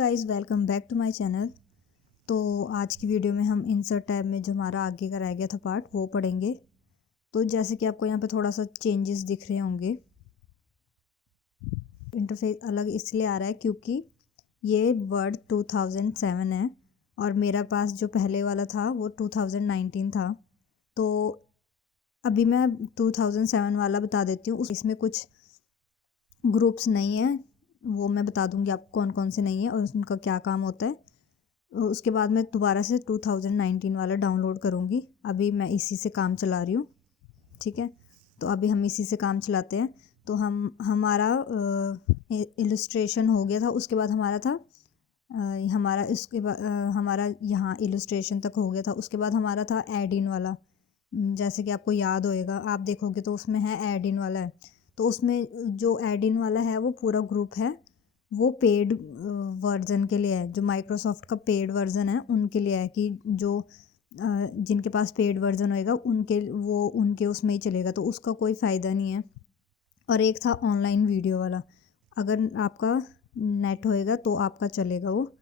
Guys, welcome back to my channel. तो आज की वीडियो में हम इंसर्ट टैब में जो हमारा आगे का रह गया था पार्ट वो पढ़ेंगे। तो जैसे कि आपको यहाँ पे थोड़ा सा चेंजेस दिख रहे होंगे। इंटरफेस अलग इसलिए आ रहा है क्योंकि ये वर्ड 2007 है और मेरा पास जो पहले वाला था वो 2019 था। तो अभी मैं 2007 वाला बता देती हूँ। इसमें कुछ ग्रुप्स नहीं है, वो मैं बता दूंगी आपको कौन कौन से नहीं है और उनका क्या काम होता है। उसके बाद मैं दोबारा से 2019 वाला डाउनलोड करूँगी। अभी मैं इसी से काम चला रही हूँ, ठीक है। तो अभी हम इसी से काम चलाते हैं। तो हमारा इलस्ट्रेशन हो गया था। उसके बाद हमारा था हमारा इसके बाद हमारा यहाँ इलस्ट्रेशन तक हो गया था। उसके बाद हमारा था ऐड इन वाला। जैसे कि आपको याद होएगा, आप देखोगे तो उसमें है ऐड इन वाला है। तो उसमें जो ऐड इन वाला है वो पूरा ग्रुप है, वो पेड वर्जन के लिए है। जो माइक्रोसॉफ्ट का पेड वर्जन है उनके लिए है कि जो जिनके पास पेड वर्जन होएगा उनके उसमें ही चलेगा, तो उसका कोई फ़ायदा नहीं है। और एक था ऑनलाइन वीडियो वाला, अगर आपका नेट होएगा तो आपका चलेगा वो,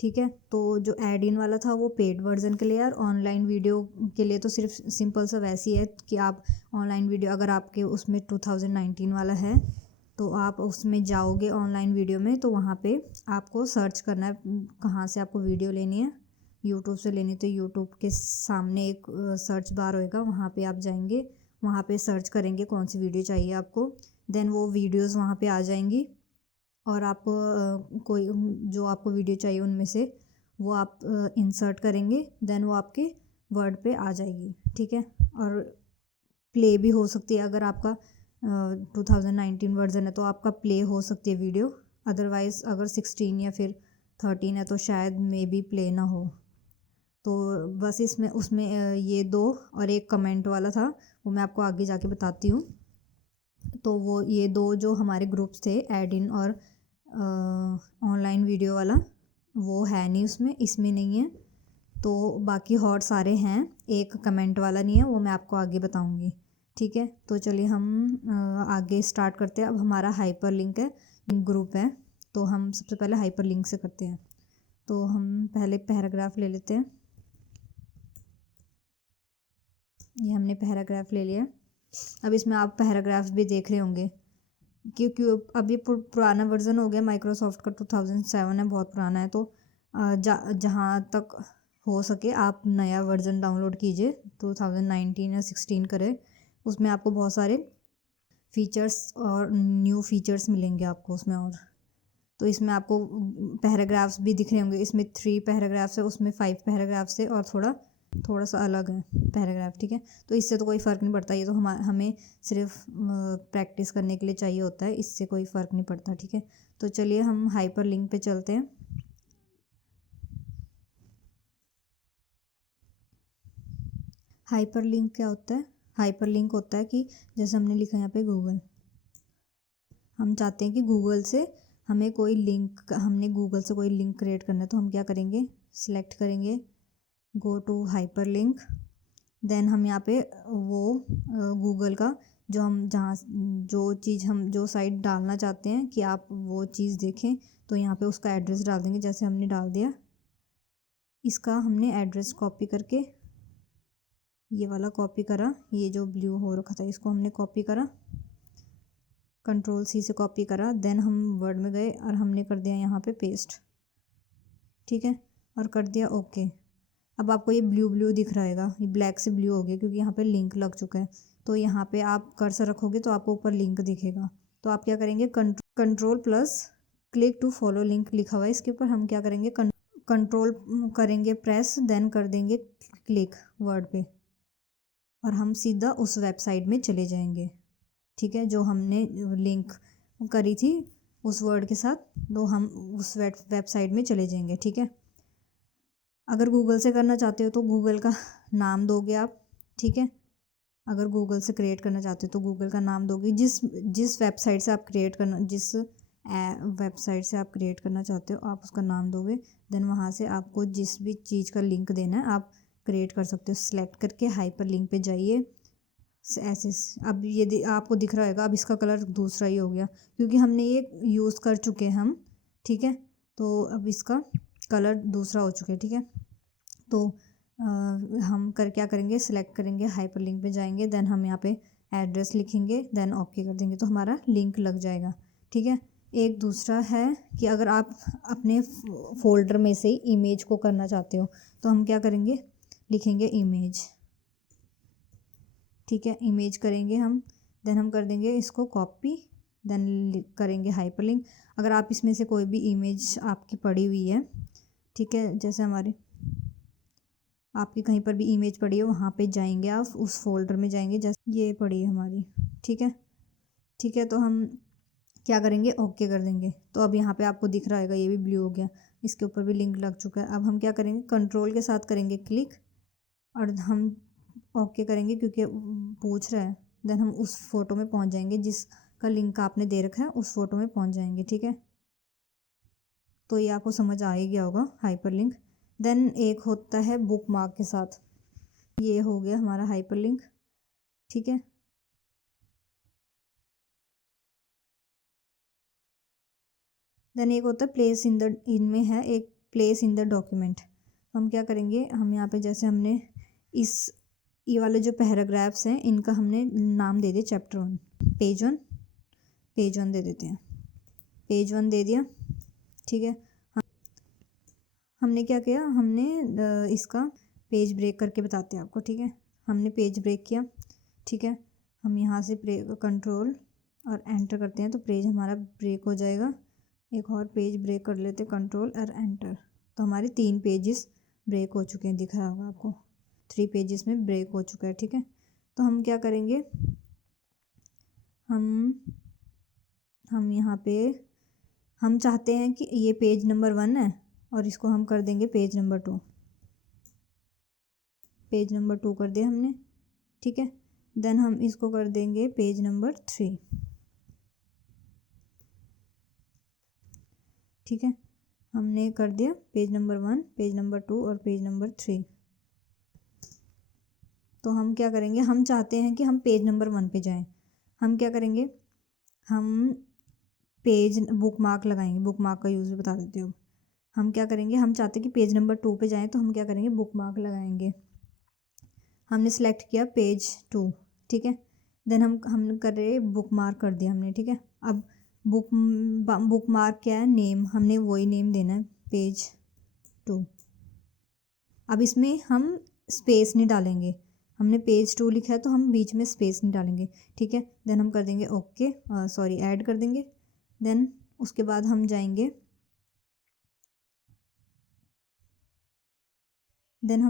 ठीक है। तो जो ऐड इन वाला था वो पेड वर्जन के लिए, और ऑनलाइन वीडियो के लिए तो सिर्फ सिंपल सा वैसी है कि आप ऑनलाइन वीडियो अगर आपके उसमें 2019 वाला है तो आप उसमें जाओगे ऑनलाइन वीडियो में, तो वहाँ पे आपको सर्च करना है कहाँ से आपको वीडियो लेनी है। यूट्यूब से लेनी तो यूट्यूब के सामने एक सर्च बार होएगा, वहाँ पे आप जाएंगे, वहाँ पे सर्च करेंगे कौन सी वीडियो चाहिए आपको। देन वो वीडियोस वहाँ पे आ जाएंगी और आपको कोई जो आपको वीडियो चाहिए उनमें से वो आप इंसर्ट करेंगे। देन वो आपके वर्ड पे आ जाएगी, ठीक है। और प्ले भी हो सकती है, अगर आपका 2019 वर्जन है तो आपका प्ले हो सकती है वीडियो। अदरवाइज़ अगर 16 या फिर 13 है तो शायद मे बी प्ले ना हो। तो बस इसमें उसमें ये दो और एक कमेंट वाला था, वो मैं आपको आगे जाके बताती हूँ। तो वो ये दो जो हमारे ग्रुप्स थे, ऐड इन और ऑनलाइन वीडियो वाला, वो है नहीं उसमें, इसमें नहीं है। तो बाकी और सारे हैं, एक कमेंट वाला नहीं है, वो मैं आपको आगे बताऊंगी, ठीक है। तो चलिए हम आगे स्टार्ट करते हैं। अब हमारा हाइपर लिंक है, ग्रुप है, तो हम सबसे पहले हाइपर लिंक से करते हैं। तो हम पहले पैराग्राफ ले लेते हैं। ये हमने पैराग्राफ ले लिया। अब इसमें आप पैराग्राफ भी देख रहे होंगे क्योंकि अब ये पुराना वर्जन हो गया माइक्रोसॉफ्ट का, 2007 है, बहुत पुराना है। तो जहाँ तक हो सके आप नया वर्जन डाउनलोड कीजिए, 2019 या 16 करें। उसमें आपको बहुत सारे फीचर्स और न्यू फीचर्स मिलेंगे आपको उसमें। और तो इसमें आपको पैराग्राफ्स भी दिख रहे होंगे। इसमें 3 पैराग्राफ्स है, उसमें 5 पैराग्राफ्स है और थोड़ा सा अलग है पैराग्राफ, ठीक है। तो इससे तो कोई फ़र्क नहीं पड़ता, ये तो हमें सिर्फ प्रैक्टिस करने के लिए चाहिए होता है, इससे कोई फ़र्क नहीं पड़ता, ठीक है। तो चलिए हम हाइपर लिंक पे चलते हैं। हाइपर लिंक क्या होता है? हाइपर लिंक होता है कि जैसे हमने लिखा यहाँ पे गूगल, हम चाहते हैं कि गूगल से हमने गूगल से कोई लिंक क्रिएट करना है, तो हम क्या करेंगे, सिलेक्ट करेंगे go to hyperlink. Then हम यहाँ पे वो गूगल का जो हम जहाँ जो चीज़ हम जो साइट डालना चाहते हैं कि आप वो चीज़ देखें, तो यहाँ पे उसका एड्रेस डाल देंगे। जैसे हमने डाल दिया, इसका हमने एड्रेस कॉपी करके ये वाला कॉपी करा, ये जो ब्लू हो रखा था इसको हमने कॉपी करा, Ctrl+C से कॉपी करा। देन हम वर्ड में गए और हमने कर दिया यहाँ पे पेस्ट, ठीक है, और कर दिया ओके। अब आपको ये ब्लू दिख रहा है, ये ब्लैक से ब्लू हो गया क्योंकि यहाँ पे लिंक लग चुका है। तो यहाँ पे आप कर्सर रखोगे तो आपको ऊपर लिंक दिखेगा। तो आप क्या करेंगे, control plus click to follow link लिखा हुआ है इसके ऊपर, हम क्या करेंगे, कंट्रोल करेंगे प्रेस, देन कर देंगे क्लिक वर्ड पे और हम सीधा उस वेबसाइट में चले जाएंगे, ठीक है, जो हमने लिंक करी थी उस वर्ड के साथ। तो हम उस वेबसाइट में चले जाएंगे, ठीक है। अगर गूगल से करना चाहते हो तो गूगल का नाम दोगे आप, ठीक है। अगर गूगल से क्रिएट करना चाहते हो तो गूगल का नाम दोगे। जिस वेबसाइट से आप क्रिएट करना चाहते हो आप उसका नाम दोगे। देन वहाँ से आपको जिस भी चीज़ का लिंक देना है आप क्रिएट कर सकते हो। सेलेक्ट करके हाइपर लिंक पे जाइए ऐसे। अब ये आपको दिख रहा होगा, अब इसका कलर दूसरा ही हो गया क्योंकि हमने ये यूज़ कर चुके हैं हम, ठीक है। तो अब इसका कलर दूसरा हो चुका है, ठीक है। तो हम क्या करेंगे, सिलेक्ट करेंगे, हाइपर लिंक पे जाएंगे, देन हम यहाँ पे एड्रेस लिखेंगे, देन ओके कर देंगे, तो हमारा लिंक लग जाएगा, ठीक है। एक दूसरा है कि अगर आप अपने फोल्डर में से इमेज को करना चाहते हो तो हम क्या करेंगे, लिखेंगे इमेज, ठीक है। इमेज करेंगे हम, देन हम कर देंगे इसको कॉपी, देन करेंगे हाइपरलिंक। अगर आप इसमें से कोई भी इमेज आपकी पड़ी हुई है, ठीक है, जैसे हमारी आपकी कहीं पर भी इमेज पड़ी है वहाँ पे जाएंगे, आप उस फोल्डर में जाएंगे, जैसे ये पड़ी है हमारी, ठीक है, ठीक है। तो हम क्या करेंगे, ओके कर देंगे। तो अब यहाँ पे आपको दिख रहा होगा ये भी ब्लू हो गया, इसके ऊपर भी लिंक लग चुका है। अब हम क्या करेंगे, कंट्रोल के साथ करेंगे क्लिक और हम ओके करेंगे क्योंकि पूछ रहा है, देन हम उस फोटो में पहुँच जाएंगे जिसका लिंक आपने दे रखा है, उस फोटो में पहुँच जाएंगे, ठीक है। तो ये आपको समझ आ ही गया होगा हाइपर लिंक। देन एक होता है बुक मार्क के साथ, ये हो गया हमारा हाइपर लिंक, ठीक है। देन एक होता है प्लेस इन द, इनमें है एक प्लेस इन द डॉक्यूमेंट। हम क्या करेंगे, हम यहाँ पे जैसे हमने इस ये वाले जो पैराग्राफ्स हैं इनका हमने नाम दे दिया चैप्टर 1, पेज 1 दे देते हैं, पेज 1 दे दिया, ठीक है। हमने क्या किया, हमने इसका पेज ब्रेक करके बताते हैं आपको, ठीक है। हमने पेज ब्रेक किया, ठीक है। हम यहाँ से कंट्रोल और एंटर करते हैं तो पेज हमारा ब्रेक हो जाएगा। एक और पेज ब्रेक कर लेते, कंट्रोल और एंटर, तो हमारे 3 पेजेस ब्रेक हो चुके हैं, दिख रहा होगा आपको, 3 पेजेस में ब्रेक हो चुका है, ठीक है। तो हम क्या करेंगे, हम यहाँ पे हम चाहते हैं कि ये पेज नंबर 1 है और इसको हम कर देंगे पेज नंबर 2, पेज नंबर 2 कर दिया हमने, ठीक है। देन हम इसको कर देंगे पेज नंबर 3, ठीक है। हमने कर दिया पेज नंबर 1, पेज नंबर 2 और पेज नंबर 3। तो हम क्या करेंगे, हम चाहते हैं कि हम पेज नंबर 1 पे जाएं। हम क्या करेंगे, हम पेज बुक मार्क लगाएंगे, बुक मार्क का यूज़ भी बता देती हूँ। हम क्या करेंगे, हम चाहते हैं कि पेज नंबर 2 पे जाएं, तो हम क्या करेंगे, बुक मार्क लगाएंगे। हमने सेलेक्ट किया पेज 2, ठीक है। देन हम कर रहे बुक मार्क कर दिया हमने, ठीक है। अब बुक मार्क क्या है, नेम, हमने वही नेम देना है, पेज 2। अब इसमें हम स्पेस नहीं डालेंगे, हमने पेज 2 लिखा है तो हम बीच में स्पेस नहीं डालेंगे, ठीक है। देन हम कर देंगे ओके, सॉरी ऐड कर देंगे। देन उसके बाद हम जाएंगे,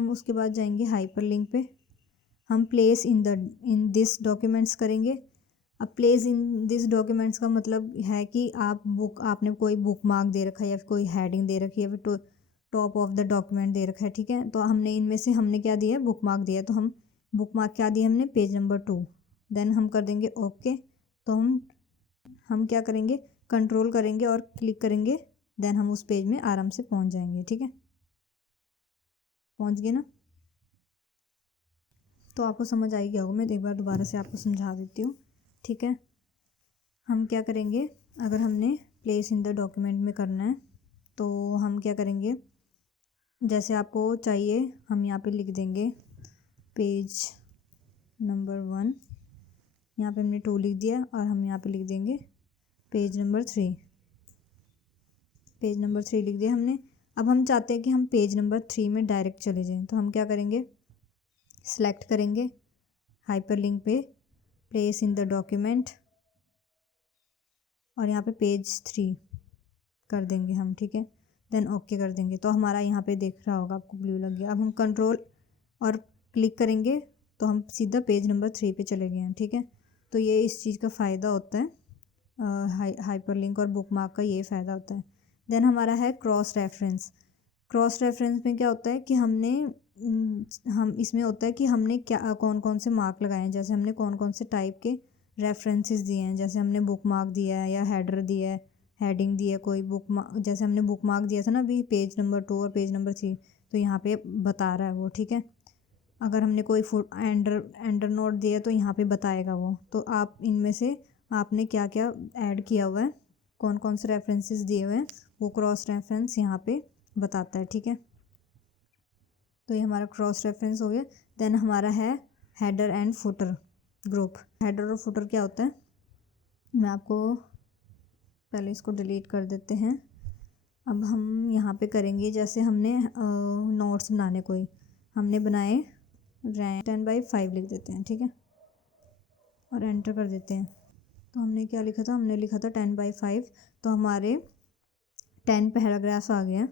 उसके बाद जाएंगे हाइपर लिंक पे, हम प्लेस इन दिस डॉक्यूमेंट्स करेंगे। अब प्लेस इन दिस डॉक्यूमेंट्स का मतलब है कि आपने कोई बुक मार्क दे रखा है या फिर कोई हेडिंग दे रखी है या फिर टॉप ऑफ द डॉक्यूमेंट दे रखा है, ठीक है। तो हमने इनमें से हमने क्या दिया है, बुक मार्क दिया है, तो हम बुक मार्क क्या दिया हमने, पेज नंबर 2। देन हम कर देंगे ओके। तो हम क्या करेंगे, कंट्रोल करेंगे और क्लिक करेंगे, देन हम उस पेज में आराम से पहुंच जाएंगे, ठीक है। पहुंच गए ना, तो आपको समझ आई गया होगा, मैं एक बार दोबारा से आपको समझा देती हूँ, ठीक है। हम क्या करेंगे, अगर हमने प्लेस इन द डॉक्यूमेंट में करना है तो हम क्या करेंगे, जैसे आपको चाहिए हम यहाँ पे लिख देंगे पेज नंबर 1, यहाँ पे हमने 2 लिख दिया और हम यहाँ पे लिख देंगे पेज नंबर 3, पेज नंबर 3 लिख दिया हमने। अब हम चाहते हैं कि हम पेज नंबर 3 में डायरेक्ट चले जाएं, तो हम क्या करेंगे, सेलेक्ट करेंगे हाइपर लिंक पे, प्लेस इन द डॉक्यूमेंट और यहाँ पे पेज 3 कर देंगे हम, ठीक है। देन ओके कर देंगे, तो हमारा यहाँ पे देख रहा होगा आपको ब्लू लग गया। अब हम कंट्रोल और क्लिक करेंगे तो हम सीधा पेज नंबर 3 पे चले गए हैं, ठीक है। तो ये इस चीज़ का फ़ायदा होता है, हाइपर लिंक और बुक मार्क का ये फ़ायदा होता है। देन हमारा है क्रॉस रेफरेंस। क्रॉस रेफरेंस में क्या होता है कि हम इसमें होता है कि हमने क्या कौन कौन से मार्क लगाए हैं, जैसे हमने कौन कौन से टाइप के रेफरेंसेस दिए हैं, जैसे हमने बुक मार्क दिया है या हेडर दिया है, हेडिंग दी है कोई बुक मार्क, जैसे हमने बुक मार्क दिया था ना अभी पेज नंबर 2 और पेज नंबर 3, तो यहाँ पे बता रहा है वो, ठीक है। अगर हमने कोई एंडर नोट दिया तो यहाँ पे बताएगा वो। तो आप इनमें से आपने क्या क्या ऐड किया हुआ है कौन कौन से रेफरेंसेस दिए हुए हैं वो क्रॉस रेफरेंस यहाँ पे बताता है, ठीक है। तो ये हमारा क्रॉस रेफरेंस हो गया। देन हमारा है header and footer group. Header और फुटर क्या होता है, मैं आपको पहले इसको डिलीट कर देते हैं। अब हम यहाँ पे करेंगे, जैसे हमने नोट्स बनाने, कोई हमने बनाए, रैंक 10/5 लिख देते हैं, ठीक है, और एंटर कर देते हैं। तो हमने क्या लिखा था, हमने लिखा था 10/5, तो हमारे 10 पैराग्राफ्स आ गए हैं,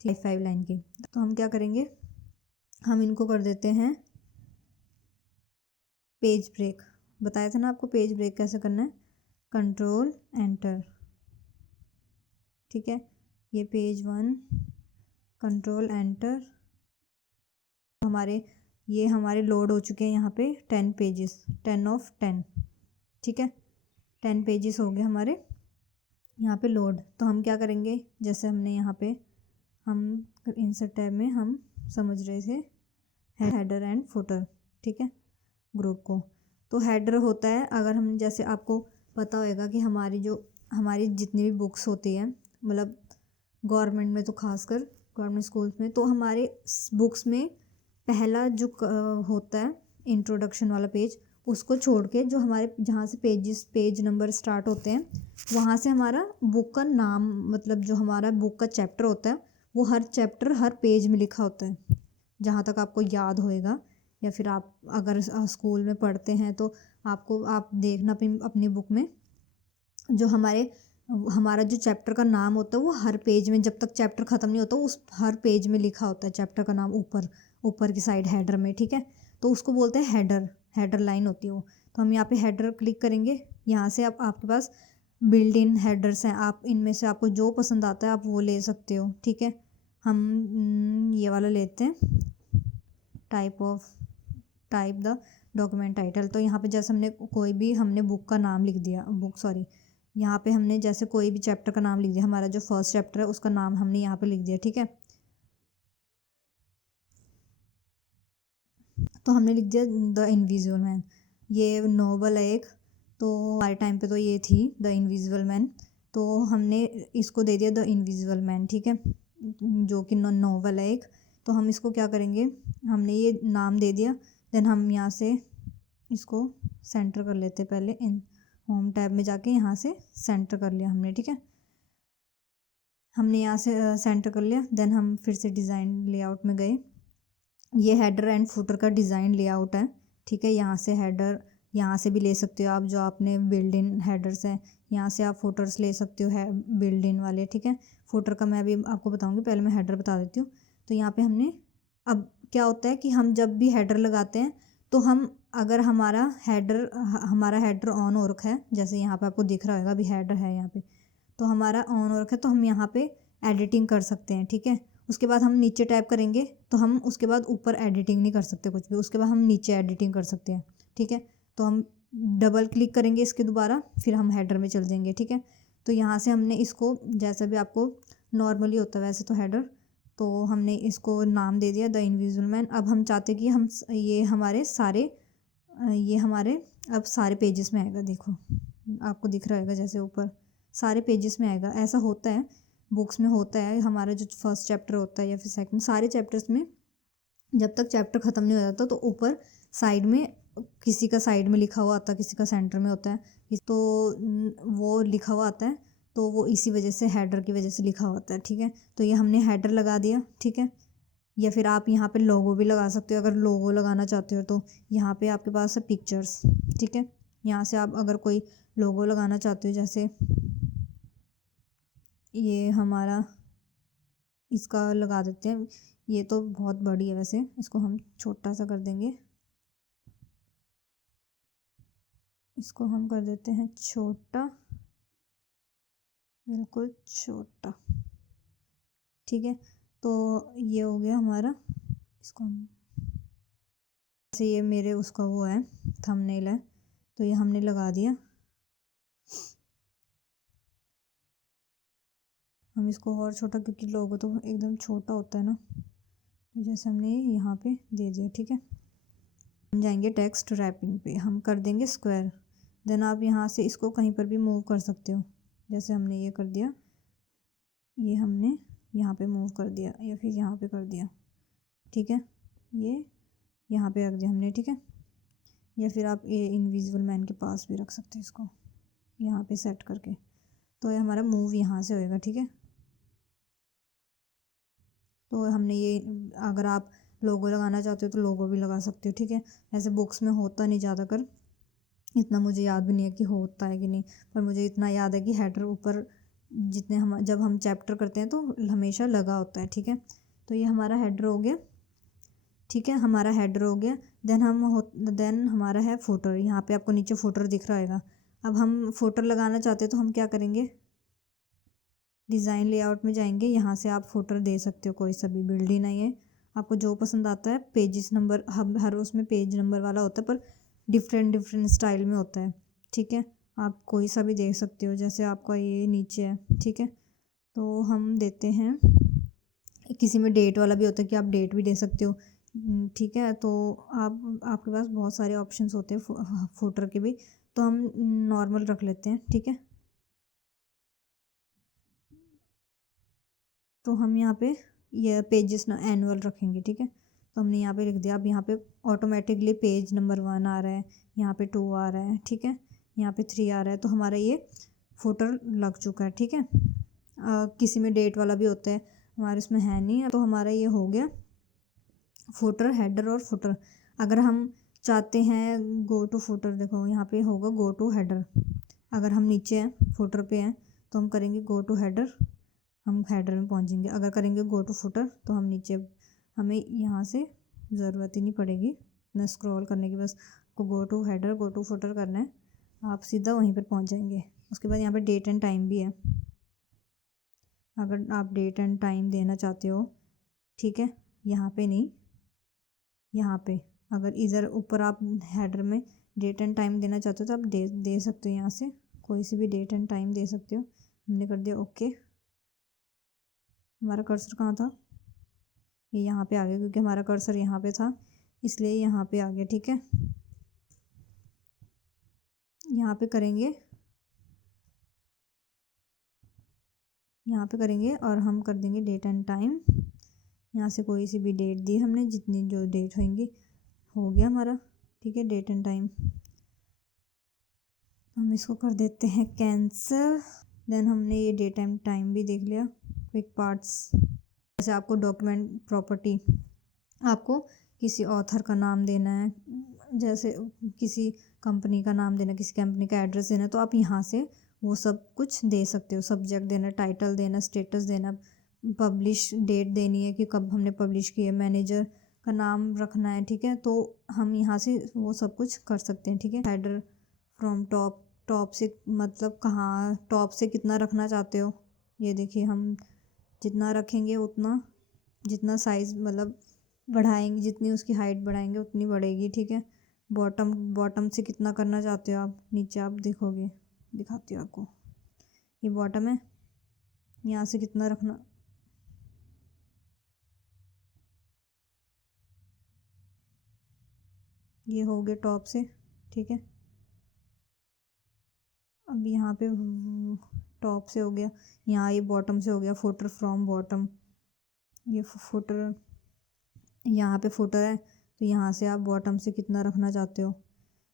ठीक है, 5 लाइन की। तो हम क्या करेंगे, हम इनको कर देते हैं पेज ब्रेक। बताया था ना आपको पेज ब्रेक कैसे करना है, कंट्रोल एंटर, ठीक है। ये पेज 1, कंट्रोल एंटर, ये हमारे लोड हो चुके हैं यहाँ पे 10 पेजेस, 10/10, ठीक है, 10 पेजेस हो गए हमारे यहाँ पे लोड। तो हम क्या करेंगे, जैसे हमने यहाँ पे हम इंसर्ट टैब में हम समझ रहे थे हेडर एंड फुटर, ठीक है, ग्रुप को। तो हेडर होता है, अगर हम, जैसे आपको पता होगा कि हमारी जितनी भी बुक्स होती हैं, मतलब गवर्नमेंट में तो खासकर गवर्नमेंट स्कूल्स में, तो हमारे बुक्स में पहला जो होता है इंट्रोडक्शन वाला पेज, उसको छोड़ के जो हमारे जहाँ से पेज नंबर स्टार्ट होते हैं, वहाँ से हमारा बुक का नाम, मतलब जो हमारा बुक का चैप्टर होता है, वो हर चैप्टर हर पेज में लिखा होता है, जहाँ तक आपको याद होएगा। या फिर आप अगर स्कूल में पढ़ते हैं तो आप देखना अपनी बुक में, जो हमारा जो चैप्टर का नाम होता है वो हर पेज में, जब तक चैप्टर ख़त्म नहीं होता उस हर पेज में लिखा होता है चैप्टर का नाम, ऊपर की साइड हेडर में, ठीक है। तो उसको बोलते हैं हेडर लाइन होती है वो। तो हम यहाँ पे हेडर क्लिक करेंगे, यहाँ से आपके पास बिल्ड इन हेडर्स हैं, आप इनमें से आपको जो पसंद आता है आप वो ले सकते हो, ठीक है। हम ये वाला लेते हैं, टाइप द डॉक्यूमेंट टाइटल। तो यहाँ पे जैसे हमने बुक का नाम लिख दिया, यहाँ पे हमने जैसे कोई भी चैप्टर का नाम लिख दिया, हमारा जो फर्स्ट चैप्टर है उसका नाम हमने यहाँ पे लिख दिया, ठीक है। तो हमने लिख दिया द इनविजिबल मैन, ये नोवेल है एक, तो हमारे टाइम पे तो ये थी द इनविजिबल मैन, तो हमने इसको दे दिया द इनविजिबल मैन, ठीक है, जो कि नोवेल है एक। तो हम इसको क्या करेंगे, हमने ये नाम दे दिया, देन हम यहाँ से इसको सेंटर कर लेते, पहले इन होम टैब में जाके यहाँ से सेंटर कर लिया हमने, ठीक है। हमने यहाँ से सेंटर कर लिया, देन हम फिर से डिज़ाइन लेआउट में गए, ये हेडर एंड फुटर का डिज़ाइन लेआउट है, ठीक है। यहाँ से हेडर यहाँ से भी ले सकते हो आप, जो आपने बिल्ड इन हेडर्स हैं, यहाँ से आप फुटर्स ले सकते हो, है बिल्ड इन वाले, ठीक है। फुटर का मैं अभी आपको बताऊँगी, पहले मैं हेडर बता देती हूँ। तो यहाँ पे हमने, अब क्या होता है कि हम जब भी हेडर लगाते हैं तो अगर हमारा हेडर ऑन हो रखा है, जैसे यहाँ पे आपको दिख रहा होगा अभी हेडर है यहाँ पे, तो हमारा ऑन हो रखा है, तो हम यहाँ पे एडिटिंग कर सकते हैं, ठीक है। उसके बाद हम नीचे टैप करेंगे तो हम उसके बाद ऊपर एडिटिंग नहीं कर सकते कुछ भी, उसके बाद हम नीचे एडिटिंग कर सकते हैं, ठीक है। तो हम डबल क्लिक करेंगे इसके दोबारा, फिर हम हेडर में चल जाएंगे, ठीक है। तो यहाँ से हमने इसको, जैसा भी आपको नॉर्मली होता है वैसे तो हेडर, तो हमने इसको नाम दे दिया द इनविजिबल मैन। अब हम चाहते कि ये हमारे अब सारे पेजेस में आएगा, देखो आपको दिख रहा होगा जैसे ऊपर सारे पेजेस में आएगा, ऐसा होता है बुक्स में, होता है हमारा जो फर्स्ट चैप्टर होता है या फिर सेकंड, सारे चैप्टर्स में जब तक चैप्टर ख़त्म नहीं हो जाता तो ऊपर साइड में, किसी का साइड में लिखा हुआ आता है, किसी का सेंटर में होता है, तो वो लिखा हुआ आता है, तो वो इसी वजह से हेडर की वजह से लिखा हुआ होता है, ठीक है। तो ये हमने हेडर लगा दिया, ठीक है। या फिर आप यहाँ पे लोगो भी लगा सकते हो, अगर लोगो लगाना चाहते हो तो यहाँ पे आपके पास है पिक्चर्स, ठीक है। यहाँ से आप अगर कोई लोगो लगाना चाहते हो, जैसे ये हमारा, इसका लगा देते हैं, ये तो बहुत बड़ी है वैसे, इसको हम छोटा सा कर देंगे, इसको हम कर देते हैं छोटा, बिल्कुल छोटा, ठीक है। तो ये हो गया हमारा, इसको हम जैसे ये मेरे उसका वो है थंबनेल है, तो ये हमने लगा दिया। हम इसको और छोटा, क्योंकि लोगो तो एकदम छोटा होता है ना, तो जैसे हमने यहाँ पे दे दिया, ठीक है। हम जाएंगे टेक्स्ट रैपिंग पे, हम कर देंगे स्क्वायर, देन आप यहाँ से इसको कहीं पर भी मूव कर सकते हो, जैसे हमने ये कर दिया, ये हमने यहाँ पे मूव कर दिया या फिर यहाँ पे कर दिया, ठीक है, ये यहाँ पे रख दिया हमने, ठीक है। या फिर आप ये इनविजिबल मैन के पास भी रख सकते हैं इसको, यहाँ पे सेट करके, तो ये हमारा मूव यहाँ से होएगा, ठीक है। तो हमने ये, अगर आप लोगो लगाना चाहते हो तो लोगो भी लगा सकते हो, ठीक है। ऐसे बुक्स में होता नहीं ज़्यादातर, इतना मुझे याद भी नहीं है कि होता है कि नहीं, पर मुझे इतना याद है कि हेडर ऊपर जितने हम जब हम चैप्टर करते हैं तो हमेशा लगा होता है, ठीक है। तो ये हमारा हेडर हो गया, ठीक है, हमारा हेडर हो गया। देन हमारा है फुटर, यहाँ पे आपको नीचे फुटर दिख रहा होगा। अब हम फुटर लगाना चाहते हैं तो हम क्या करेंगे, डिज़ाइन लेआउट में जाएंगे, यहाँ से आप फुटर दे सकते हो, कोई सा भी बिल्डिंग नहीं है, आपको जो पसंद आता है। पेजेस नंबर हर उसमें पेज नंबर वाला होता है, पर डिफरेंट डिफरेंट स्टाइल में होता है, ठीक है। आप कोई सा भी दे सकते हो, जैसे आपका ये नीचे है, ठीक है। तो हम देते हैं, किसी में डेट वाला भी होता है कि आप डेट भी दे सकते हो, ठीक है। तो आपके पास बहुत सारे ऑप्शंस होते हैं फुटर के भी, तो हम नॉर्मल रख लेते हैं, ठीक है। तो हम यहाँ पे ये पेजेस ना एनुअल रखेंगे, ठीक है। तो हमने यहाँ पे लिख दिया। अब यहाँ पे ऑटोमेटिकली पेज नंबर 1 आ रहा है, यहाँ पे 2 आ रहा है, ठीक है, यहाँ पे 3 आ रहा है, तो हमारा ये फुटर लग चुका है, ठीक है। किसी में डेट वाला भी होता है, हमारे इसमें है नहीं, तो हमारा ये हो गया फुटर, हेडर और फुटर। अगर हम चाहते हैं गो टू फुटर, देखो यहाँ पे होगा गो टू हेडर। अगर हम नीचे हैं फुटर पे हैं तो हम करेंगे गो टू हेडर, हम हेडर में पहुंचेंगे। अगर करेंगे गो टू फुटर तो हम नीचे, हमें यहाँ से ज़रूरत ही नहीं पड़ेगी ना स्क्रॉल करने की, बस को go to header go to footer करना है, आप सीधा वहीं पर पहुंच जाएंगे। उसके बाद यहाँ पे डेट एंड टाइम भी है, अगर आप डेट एंड टाइम देना चाहते हो, ठीक है, यहाँ पे नहीं, यहाँ पे अगर इधर ऊपर आप हेडर में डेट एंड टाइम देना चाहते हो तो आप दे सकते हो, यहाँ से कोई सी भी डेट एंड टाइम दे सकते हो। हमने कर दिया ओके। हमारा कर्सर कहाँ था, ये यहाँ पे आ गया, क्योंकि हमारा कर्सर यहाँ पे था इसलिए यहाँ पे आ गया, ठीक है। यहाँ पे करेंगे, यहाँ पे करेंगे और हम कर देंगे डेट एंड टाइम। यहाँ से कोई सी भी डेट दी हमने, जितनी जो डेट होंगी, हो गया हमारा, ठीक है, डेट एंड टाइम। हम इसको कर देते हैं कैंसिल। देन हमने ये डेट एंड टाइम भी देख लिया। क्विक पार्ट्स, जैसे आपको डॉक्यूमेंट प्रॉपर्टी, आपको किसी ऑथर का नाम देना है, जैसे किसी कंपनी का नाम देना, किसी कंपनी का एड्रेस देना, तो आप यहाँ से वो सब कुछ दे सकते हो। सब्जेक्ट देना, टाइटल देना, स्टेटस देना, पब्लिश डेट देनी है कि कब हमने पब्लिश किया, मैनेजर का नाम रखना है, ठीक है। तो हम यहाँ से वो सब कुछ कर सकते हैं, ठीक है। हेडर फ्रॉम टॉप, टॉप से मतलब कहाँ, टॉप से कितना रखना चाहते हो, ये देखिए, हम जितना रखेंगे उतना, जितना साइज़ मतलब बढ़ाएंगे, जितनी उसकी हाइट बढ़ाएंगे उतनी बढ़ेगी, ठीक है। बॉटम, बॉटम से कितना करना चाहते हो आप, नीचे आप देखोगे, दिखाती हूँ आपको, ये बॉटम है, यहाँ से कितना रखना, ये हो गया टॉप से, ठीक है। अब यहाँ पे टॉप से हो गया, यहाँ ये बॉटम से हो गया, फुटर फ्रॉम बॉटम, ये फुटर, यहाँ पे फुटर है, तो यहाँ से आप बॉटम से कितना रखना चाहते हो।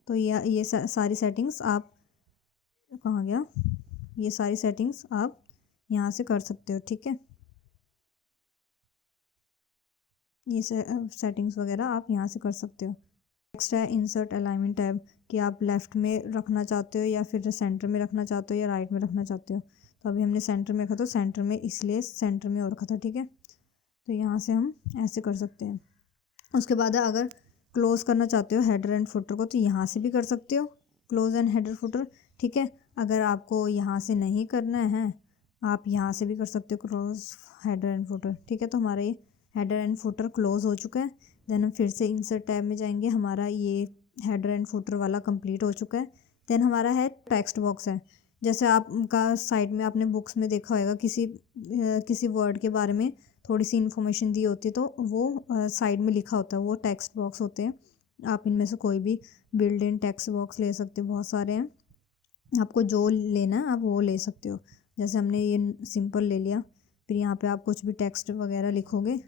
तो ये सारी सेटिंग्स आप, कहाँ गया, ये सारी सेटिंग्स आप यहाँ से कर सकते हो, ठीक है। ये सेटिंग्स वगैरह आप यहाँ से कर सकते हो। नेक्स्ट है इंसर्ट अलाइनमेंट टैब, कि आप लेफ़्ट में रखना चाहते हो या फिर सेंटर में रखना चाहते हो या राइट में रखना चाहते हो। तो अभी हमने सेंटर में रखा, तो सेंटर में इसलिए सेंटर में और रखा था, ठीक है। तो यहाँ से हम ऐसे कर सकते हैं। उसके बाद अगर क्लोज़ करना चाहते हो हेडर एंड फुटर को, तो यहाँ से भी कर सकते हो, क्लोज एंड हेडर फुटर, ठीक है। अगर आपको यहाँ से नहीं करना है, आप यहाँ से भी कर सकते हो क्लोज हेडर एंड फुटर, ठीक है। तो हमारा ये हेडर एंड फुटर क्लोज हो चुका है। देन हम फिर से इंसर्ट टैब में जाएंगे, हमारा ये हेडर एंड फुटर वाला कंप्लीट हो चुका है। देन हमारा है टेक्स्ट बॉक्स है, जैसे आपका साइड में आपने बुक्स में देखा होगा, किसी वर्ड के बारे में थोड़ी सी इन्फॉर्मेशन दी होती है, तो वो साइड में लिखा होता है, वो टेक्स्ट बॉक्स होते हैं। आप इनमें से कोई भी बिल्ट इन टेक्स्ट बॉक्स ले सकते हो, बहुत सारे हैं, आपको जो लेना है आप वो ले सकते हो। जैसे हमने ये सिंपल ले लिया, फिर यहाँ पे आप कुछ भी टेक्स्ट वगैरह लिखोगे,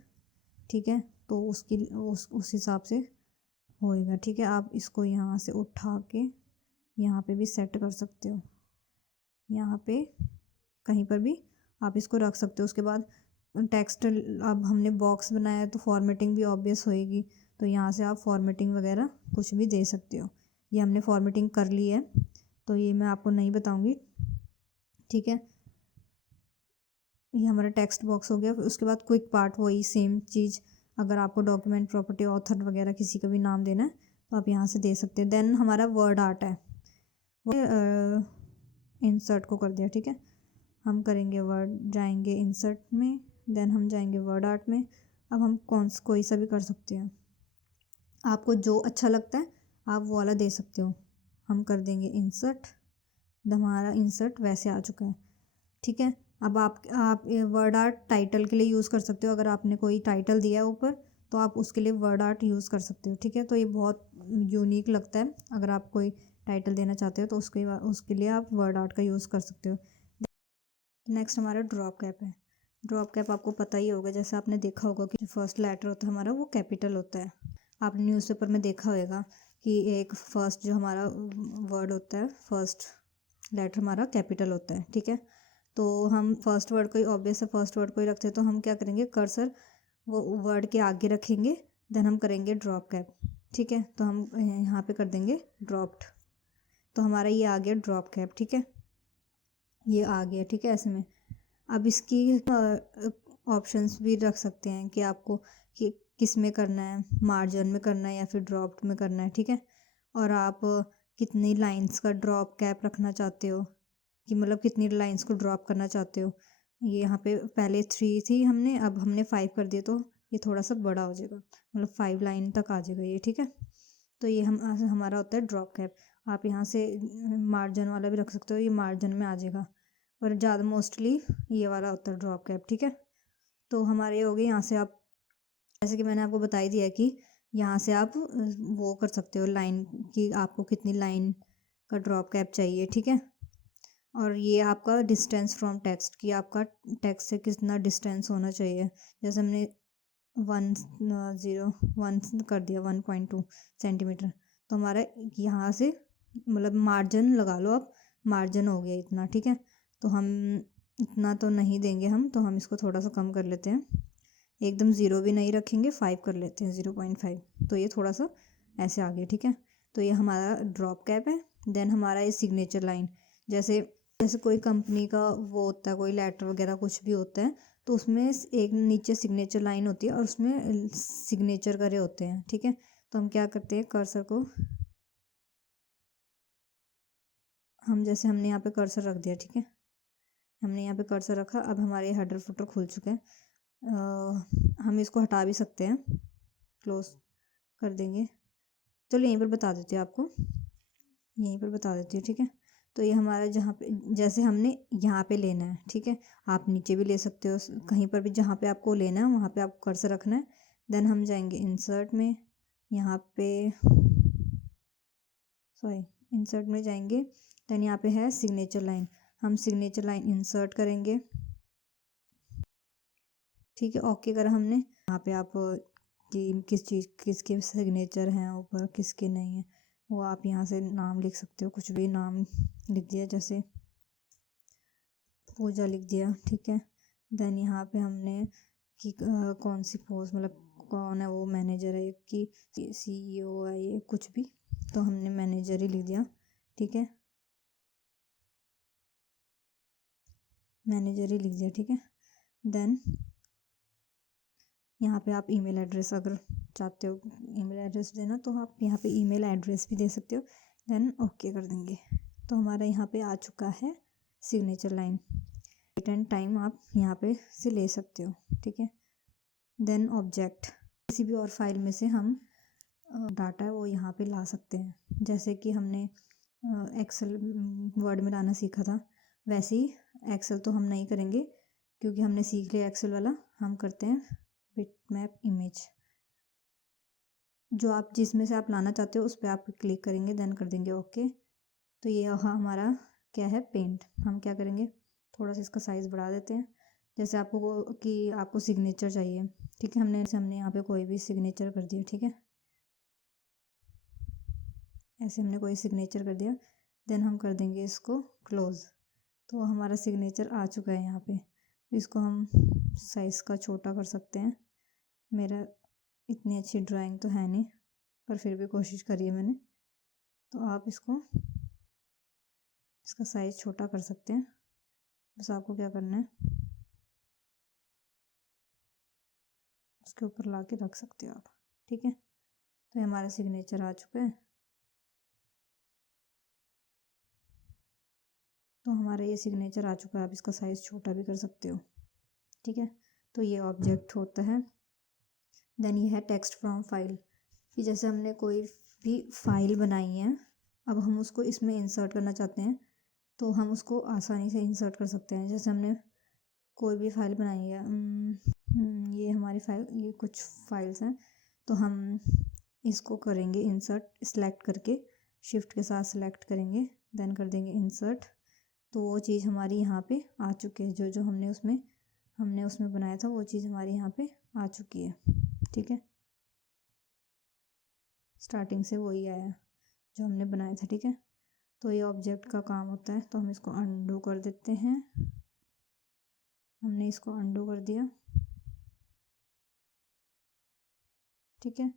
ठीक है, तो उस हिसाब से होएगा, ठीक है। आप इसको यहाँ से उठा के यहाँ पे भी सेट कर सकते हो, यहाँ पे कहीं पर भी आप इसको रख सकते हो। उसके बाद टेक्स्ट, अब हमने बॉक्स बनाया है तो फॉर्मेटिंग भी ऑब्वियस होएगी, तो यहाँ से आप फॉर्मेटिंग वगैरह कुछ भी दे सकते हो। ये हमने फॉर्मेटिंग कर ली है, तो ये मैं आपको नहीं बताऊँगी, ठीक है। ये हमारा टेक्स्ट बॉक्स हो गया। फिर उसके बाद क्विक पार्ट, वही सेम चीज़, अगर आपको डॉक्यूमेंट, प्रॉपर्टी, ऑथर वगैरह किसी का भी नाम देना है तो आप यहाँ से दे सकते हैं। देन हमारा वर्ड आर्ट है, वो इंसर्ट को कर दिया, ठीक है। हम करेंगे वर्ड, जाएंगे इंसर्ट में, देन हम जाएंगे वर्ड आर्ट में। अब हम कोई सा भी कर सकते हैं, आपको जो अच्छा लगता है आप वो वाला दे सकते हो। हम कर देंगे इंसर्ट, हमारा इंसर्ट वैसे आ चुका है, ठीक है। अब आप वर्ड आर्ट टाइटल के लिए यूज़ कर सकते हो, अगर आपने कोई टाइटल दिया है ऊपर तो आप उसके लिए वर्ड आर्ट यूज़ कर सकते हो, ठीक है। तो ये बहुत यूनिक लगता है, अगर आप कोई टाइटल देना चाहते हो तो उसके लिए आप वर्ड आर्ट का यूज़ कर सकते हो। नेक्स्ट हमारा ड्रॉप कैप है। ड्रॉप कैप आपको पता ही होगा, जैसे आपने देखा होगा कि फर्स्ट लेटर होता है हमारा वो कैपिटल होता है। आपने न्यूज़पेपर में देखा होगा कि एक फर्स्ट जो हमारा वर्ड होता है, फर्स्ट लेटर हमारा कैपिटल होता है, ठीक है। तो हम फर्स्ट वर्ड को ही, ऑब्वियस है फर्स्ट वर्ड को ही रखते हैं, तो हम क्या करेंगे, कर्सर वो वर्ड के आगे रखेंगे, देन हम करेंगे ड्रॉप कैप, ठीक है। तो हम यहाँ पे कर देंगे ड्रॉप्ड, तो हमारा ये आ गया ड्रॉप कैप, ठीक है, ये आ गया, ठीक है, ऐसे में। अब इसकी ऑप्शंस भी रख सकते हैं कि आपको कि किस में करना है, मार्जिन में करना है या फिर ड्रॉप्ड में करना है, ठीक है। और आप कितनी लाइंस का ड्रॉप कैप रखना चाहते हो, कि मतलब कितनी लाइंस को ड्रॉप करना चाहते हो। ये यहाँ पे पहले 3 थी हमने, अब हमने 5 कर दिए, तो ये थोड़ा सा बड़ा हो जाएगा, मतलब 5 लाइन तक आ जाएगा ये, ठीक है। तो ये हमारा होता है ड्रॉप कैप। आप यहाँ से मार्जिन वाला भी रख सकते हो, ये मार्जिन में आ जाएगा, पर ज़्यादा मोस्टली ये वाला होता है ड्रॉप कैप, ठीक है। तो हमारे ये हो गए। यहाँ से आप, जैसे कि मैंने आपको बता ही दिया कि यहाँ से आप वो कर सकते हो लाइन, कि आपको कितनी लाइन का ड्रॉप कैप चाहिए, ठीक है। और ये आपका डिस्टेंस फ्रॉम टेक्स्ट, कि आपका टेक्स्ट से कितना डिस्टेंस होना चाहिए। जैसे हमने 1 कर दिया, 1.2 सेंटीमीटर, तो हमारा यहाँ से मतलब मार्जिन लगा लो आप, मार्जिन हो गया इतना, ठीक है। तो हम इतना तो नहीं देंगे हम, तो हम इसको थोड़ा सा कम कर लेते हैं, एकदम 0 भी नहीं रखेंगे, 5 कर लेते हैं, 0.5। तो ये थोड़ा सा ऐसे आ गया, ठीक है। तो ये हमारा ड्रॉप कैप है। देन हमारा ये सिग्नेचर लाइन, जैसे जैसे कोई कंपनी का वो होता है, कोई लेटर वगैरह कुछ भी होता है, तो उसमें एक नीचे सिग्नेचर लाइन होती है और उसमें सिग्नेचर करे होते हैं, ठीक है। तो हम क्या करते हैं, कर्सर को हम, जैसे हमने यहाँ पे कर्सर रख दिया, ठीक है, हमने यहाँ पे कर्सर रखा। अब हमारे हेडर फुटर खुल चुके हैं। हम इसको हटा भी सकते हैं, क्लोज कर देंगे। चलो यहीं पर बता देती हूँ आपको, यहीं पर बता देती हूँ, ठीक है। तो ये हमारा जहाँ पे, जैसे हमने यहाँ पे लेना है, ठीक है, आप नीचे भी ले सकते हो, कहीं पर भी जहाँ पे आपको लेना है वहाँ पे आपको कर्सर रखना है। देन हम जाएंगे इंसर्ट में, यहाँ पे सॉरी इंसर्ट में जाएंगे, देन यहाँ पे है सिग्नेचर लाइन, हम सिग्नेचर लाइन इंसर्ट करेंगे, ठीक है। ओके करा हमने। यहाँ पे आप कि किस चीज़, किसके सिग्नेचर हैं ऊपर, किसके नहीं है, वो आप यहाँ से नाम लिख सकते हो, कुछ भी नाम लिख दिया, जैसे पूजा लिख दिया, ठीक है। देन यहाँ पे हमने कि कौन सी पोस्ट, मतलब कौन है वो, मैनेजर है कि CEO है, ये कुछ भी, तो हमने मैनेजर ही लिख दिया, ठीक है, मैनेजर ही लिख दिया, ठीक है। देन यहाँ पे आप ईमेल एड्रेस अगर चाहते हो ईमेल एड्रेस देना, तो आप यहाँ पे ईमेल एड्रेस भी दे सकते हो। देन ओके कर देंगे, तो हमारा यहाँ पे आ चुका है signature line. Date and time आप यहाँ पे से ले सकते हो, ठीक है। देन ऑब्जेक्ट, किसी भी और फाइल में से हम डाटा है वो यहाँ पे ला सकते हैं, जैसे कि हमने एक्सेल वर्ड में लाना सीखा था, वैसे ही एक्सेल तो हम नहीं करेंगे क्योंकि हमने सीख लिया एक्सेल वाला। हम करते हैं बिटमैप इमेज, जो आप जिसमें से आप लाना चाहते हो उस पर आप क्लिक करेंगे, देन कर देंगे ओके। तो ये हमारा क्या है, पेंट। हम क्या करेंगे, थोड़ा सा इसका साइज़ बढ़ा देते हैं। जैसे आपको सिग्नेचर चाहिए, ठीक है, हमने यहाँ पे कोई भी सिग्नेचर कर दिया, ठीक है, ऐसे हमने कोई सिग्नेचर कर दिया। देन हम कर देंगे इसको क्लोज़। तो हमारा सिग्नेचर आ चुका है यहाँ पे। इसको हम साइज़ का छोटा कर सकते हैं। मेरा इतनी अच्छी ड्राइंग तो है नहीं, पर फिर भी कोशिश करी है मैंने। तो आप इसका साइज़ छोटा कर सकते हैं। बस आपको क्या करना है, उसके ऊपर ला के रख सकते हो आप, ठीक है। तो हमारा सिग्नेचर आ चुका है। तो हमारा ये सिग्नेचर आ चुका है। आप इसका साइज़ छोटा भी कर सकते हो, ठीक है। तो ये ऑब्जेक्ट होता है। देन ये है टेक्स्ट फ्रॉम फाइल, कि जैसे हमने कोई भी फाइल बनाई है, अब हम उसको इसमें इंसर्ट करना चाहते हैं, तो हम उसको आसानी से इंसर्ट कर सकते हैं। जैसे हमने कोई भी फाइल बनाई है, ये हमारी फाइल, ये कुछ फाइल्स हैं, तो हम इसको करेंगे इंसर्ट, सेलेक्ट करके शिफ्ट के साथ सेलेक्ट करेंगे, देन कर देंगे इंसर्ट। तो वो चीज़ हमारी यहाँ पे आ चुकी है। जो जो हमने उसमें बनाया था वो चीज़ हमारी यहाँ पे आ चुकी है, ठीक है। स्टार्टिंग से वही आया जो हमने बनाया था, ठीक है। तो ये ऑब्जेक्ट का काम होता है। तो हम इसको अंडू कर देते हैं। हमने इसको अंडू कर दिया, ठीक है।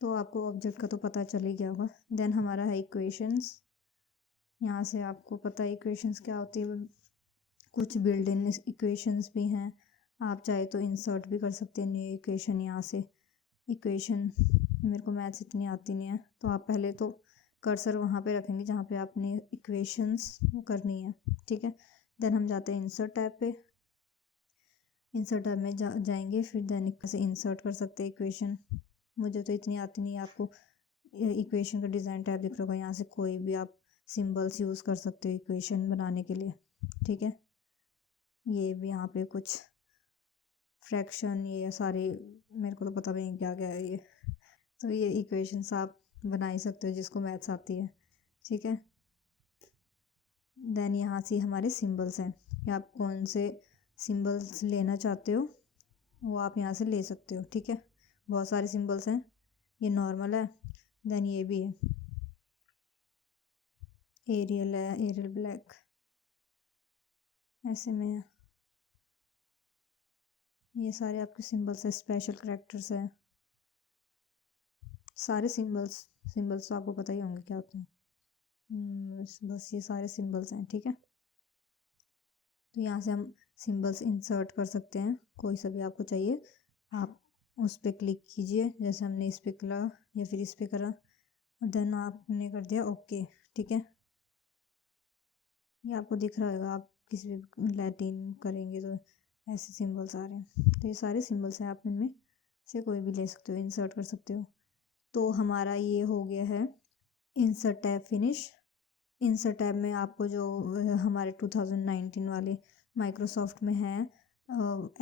तो आपको ऑब्जेक्ट का तो पता चल ही गया होगा। देन हमारा है इक्वेशंस। यहाँ से आपको पता है इक्वेशंस क्या होती है। कुछ बिल्ड इन इक्वेशंस भी हैं। आप चाहे तो इंसर्ट भी कर सकते हैं न्यू इक्वेशन यहाँ से। इक्वेशन, मेरे को मैथ्स इतनी आती नहीं है, तो आप पहले तो कर्सर वहाँ पे रखेंगे जहाँ पे आपने इक्वेशंस करनी है, ठीक है। देन हम जाते हैं इंसर्ट टैब पे। इंसर्ट टैब में जाएंगे, फिर देन से इंसर्ट कर सकते हैं इक्वेशन। मुझे तो इतनी आती नहीं है। आपको इक्वेशन का डिज़ाइन टैब दिख रहा होगा, यहाँ से कोई भी आप सिंबल्स यूज़ कर सकते हो इक्वेशन बनाने के लिए, ठीक है। ये भी यहाँ पे कुछ फ्रैक्शन, ये सारे मेरे को तो पता भी नहीं क्या क्या है ये। तो ये इक्वेशंस आप बना ही सकते हो जिसको मैथ्स आती है, ठीक है। देन यहाँ से हमारे सिंबल्स हैं, कि आप कौन से सिंबल्स लेना चाहते हो वो आप यहाँ से ले सकते हो, ठीक है। बहुत सारे सिंबल्स हैं। ये नॉर्मल है, देन ये भी है, एरियल है, एरियल ब्लैक, ऐसे में है। ये सारे आपके सिंबल्स है, स्पेशल कैरेक्टर्स है, सारे सिंबल्स तो आपको पता ही होंगे क्या होते हैं। बस ये सारे सिंबल्स हैं, ठीक है। तो यहाँ से हम सिंबल्स इंसर्ट कर सकते हैं, कोई सा भी आपको चाहिए आप उस पर क्लिक कीजिए। जैसे हमने इस पर करा या फिर इस पर करा, और देन आपने कर दिया ओके, ठीक है। ये आपको दिख रहा होगा, आप किसी भी लैटिन करेंगे तो ऐसे सिंबल्स आ रहे हैं। तो ये सारे सिंबल्स हैं, आप इनमें से कोई भी ले सकते हो, इंसर्ट कर सकते हो। तो हमारा ये हो गया है insert tab finish. Insert tab में आपको जो हमारे 2019 वाले माइक्रोसॉफ्ट में है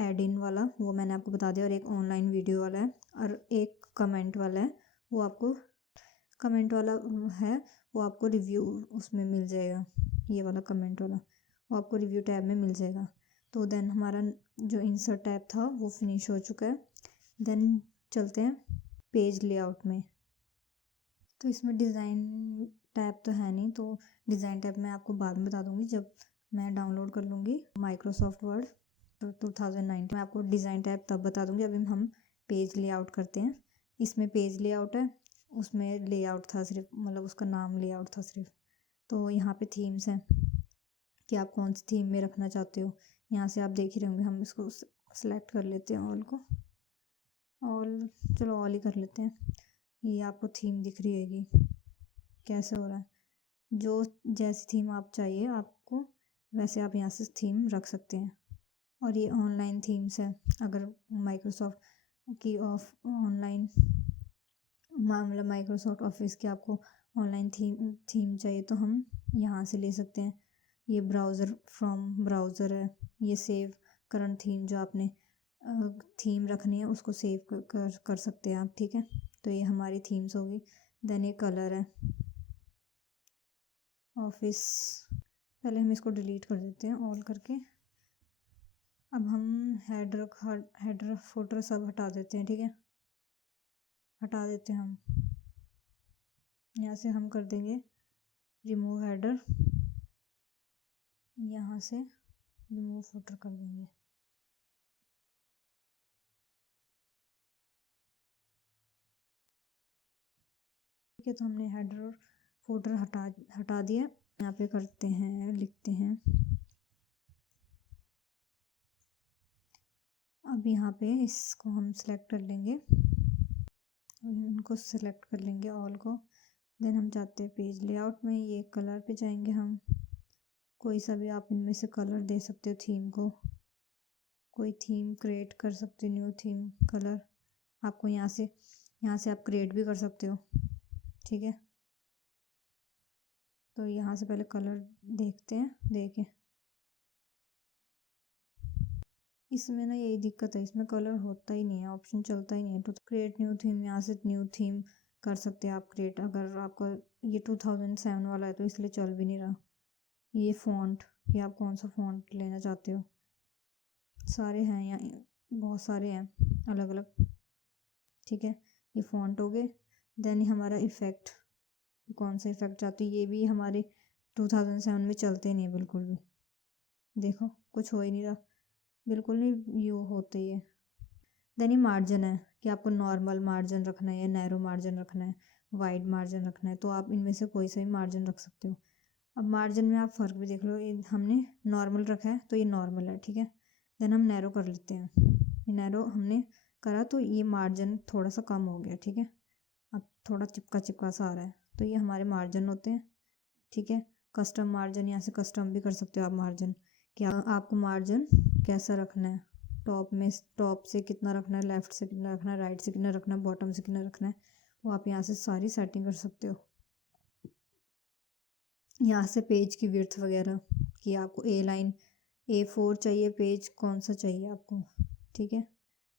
एड इन वाला, वो मैंने आपको बता दिया, और एक ऑनलाइन वीडियो वाला है, और एक कमेंट वाला है। वो आपको कमेंट वाला है, वो आपको रिव्यू उसमें मिल जाएगा। ये वाला कमेंट वाला वो आपको रिव्यू टैब में मिल जाएगा। तो देन हमारा जो इंसर्ट टैब था वो फिनिश हो चुका है। देन चलते हैं पेज लेआउट में। तो इसमें डिज़ाइन टैब तो है नहीं, तो डिज़ाइन टैब मैं आपको बाद में बता दूँगी जब मैं डाउनलोड कर लूँगी माइक्रोसॉफ्ट वर्ड 2019। मैं आपको डिज़ाइन टैब तब बता दूँगी। अभी हम पेज लेआउट करते हैं। इसमें पेज लेआउट है, उसमें लेआउट था सिर्फ, मतलब उसका नाम लेआउट था सिर्फ। तो यहाँ पे थीम्स हैं कि आप कौन सी थीम में रखना चाहते हो। यहाँ से आप देख ही रहे होंगे। हम इसको सेलेक्ट कर लेते हैं ऑल को, ऑल, चलो ऑल ही कर लेते हैं। ये आपको थीम दिख रही होगी कैसे हो रहा है। जो जैसी थीम आप चाहिए आपको, वैसे आप यहाँ से थीम रख सकते हैं। और ये ऑनलाइन थीम्स है। अगर माइक्रोसॉफ्ट की ऑनलाइन मतलब माइक्रोसॉफ्ट ऑफिस की आपको ऑनलाइन थीम चाहिए तो हम यहाँ से ले सकते हैं। ये ब्राउज़र फ्रॉम ब्राउज़र है। ये सेव करंट थीम, जो आपने थीम रखनी है उसको सेव कर सकते हैं आप, ठीक है। तो ये हमारी थीम्स होगी। देन ये कलर है ऑफिस। पहले हम इसको डिलीट कर देते हैं ऑल करके। अब हम हेडर फुटर सब हटा देते हैं, ठीक है, हटा देते हैं हम। यहाँ से हम कर देंगे रिमूव हेडर, यहाँ से रिमूव फुटर कर देंगे। ठीक है, तो हमने हेडर और फुटर हटा दिया। यहाँ पे करते हैं, लिखते हैं। अब यहाँ पे इसको हम सिलेक्ट कर लेंगे, इनको सिलेक्ट कर लेंगे ऑल को। देन हम जाते हैं पेज लेआउट में, ये कलर पे जाएंगे हम। कोई सा भी आप इनमें से कलर दे सकते हो थीम को, कोई थीम क्रिएट कर सकते हो, न्यू थीम कलर आपको यहाँ से आप क्रिएट भी कर सकते हो, ठीक है। तो यहाँ से पहले कलर देखते हैं, देखें इसमें ना यही दिक्कत है, इसमें कलर होता ही नहीं है, ऑप्शन चलता ही नहीं है। तो क्रिएट न्यू थीम, यहाँ से न्यू थीम कर सकते हैं आप क्रिएट। अगर आपका ये 2007 वाला है तो इसलिए चल भी नहीं रहा। ये फ़ॉन्ट, कि आप कौन सा फ़ॉन्ट लेना चाहते हो, सारे हैं यहाँ, बहुत सारे हैं अलग अलग, ठीक है। ये फ़ॉन्ट हो गए। देन हमारा इफ़ेक्ट, कौन सा इफ़ेक्ट चाहते हो, ये भी हमारे 2007 में चलते नहीं है बिल्कुल भी। देखो कुछ हो ही नहीं रहा, बिल्कुल नहीं यू होते ही है। देन ये मार्जिन है कि आपको नॉर्मल मार्जिन रखना है या नैरो मार्जिन रखना है, वाइड मार्जिन रखना है, तो आप इनमें से कोई सा भी मार्जिन रख सकते हो। अब मार्जिन में आप फ़र्क भी देख लो, ये हमने नॉर्मल रखा है तो ये नॉर्मल है, ठीक है। देन हम नैरो कर लेते हैं, ये नैरो हमने करा तो ये मार्जिन थोड़ा सा कम हो गया, ठीक है। अब थोड़ा चिपका चिपका सा आ रहा है, तो ये हमारे मार्जिन होते हैं, ठीक है। कस्टम मार्जिन, यहाँ से कस्टम भी कर सकते हो आप मार्जिन, कि आपको मार्जिन कैसा रखना है, टॉप से कितना रखना है, लेफ़्ट से कितना रखना है, राइट से कितना रखना है, बॉटम से कितना रखना है, वो आप यहाँ से सारी सेटिंग कर सकते हो। यहाँ से पेज की विड्थ वगैरह, कि आपको A-लाइन A4 चाहिए, पेज कौन सा चाहिए आपको, ठीक है।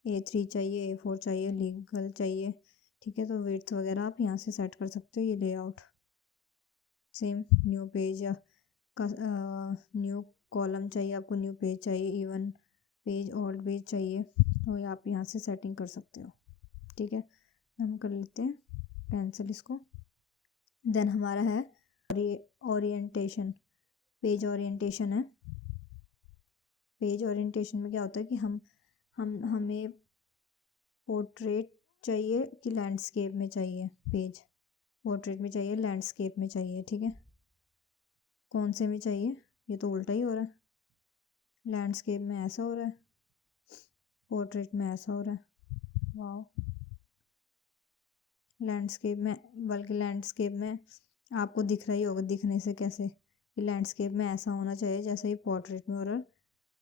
A3 चाहिए, A4 चाहिए, लीगल चाहिए, ठीक है। तो विड्थ वगैरह आप यहाँ से सेट कर सकते हो। ये लेआउट सेम, न्यू पेज या न्यू कॉलम चाहिए आपको, न्यू पेज चाहिए, इवन पेज, ओल्ड पेज चाहिए, तो ये आप यहाँ से सेटिंग कर सकते हो, ठीक है। हम कर लेते हैं कैंसिल इसको। देन हमारा है ओरिएंटेशन, पेज ओरिएंटेशन है। पेज ओरिएंटेशन में क्या होता है कि हमें पोर्ट्रेट चाहिए कि लैंडस्केप में चाहिए, पेज पोर्ट्रेट में चाहिए, लैंडस्केप में चाहिए, ठीक है। कौन से में चाहिए, ये तो उल्टा ही हो रहा है, लैंडस्केप में ऐसा हो रहा है, पोर्ट्रेट में ऐसा हो रहा है। वाह, लैंडस्केप में, बल्कि लैंडस्केप में आपको दिख रहा ही होगा, दिखने से कैसे, कि लैंडस्केप में ऐसा होना चाहिए जैसे ही पोर्ट्रेट में हो रहा है,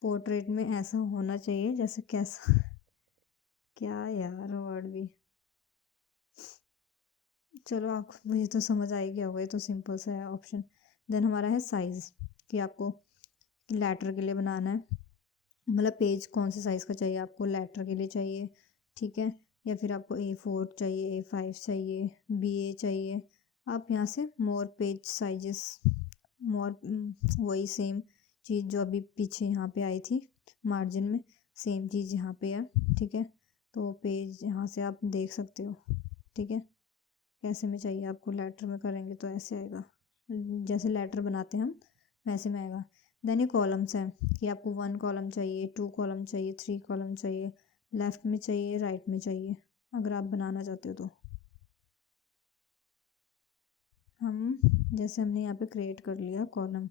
पोर्ट्रेट में ऐसा होना चाहिए जैसे कैसा क्या यार वर्ड भी, चलो आप, मुझे तो समझ आ ही गया होगा, ये तो सिंपल सा है ऑप्शन। देन हमारा है साइज़, कि आपको लेटर के लिए बनाना है, मतलब पेज कौन से साइज़ का चाहिए आपको, लेटर के लिए चाहिए, ठीक है, या फिर आपको A4 चाहिए, A5 चाहिए, BA चाहिए। आप यहाँ से मोर पेज साइजेस, मोर, वही सेम चीज़ जो अभी पीछे यहाँ पे आई थी मार्जिन में, सेम चीज़ यहाँ पे है, ठीक है। तो पेज यहाँ से आप देख सकते हो, ठीक है। कैसे में चाहिए आपको, लेटर में करेंगे तो ऐसे आएगा, जैसे लेटर बनाते हैं हम वैसे में आएगा। देन ये कॉलम्स हैं, कि आपको 1 कॉलम चाहिए, 2 कॉलम चाहिए, 3 कॉलम चाहिए, लेफ़्ट में चाहिए, राइट में चाहिए, अगर आप बनाना चाहते हो तो। हम जैसे हमने यहाँ पे क्रिएट कर लिया कॉलम,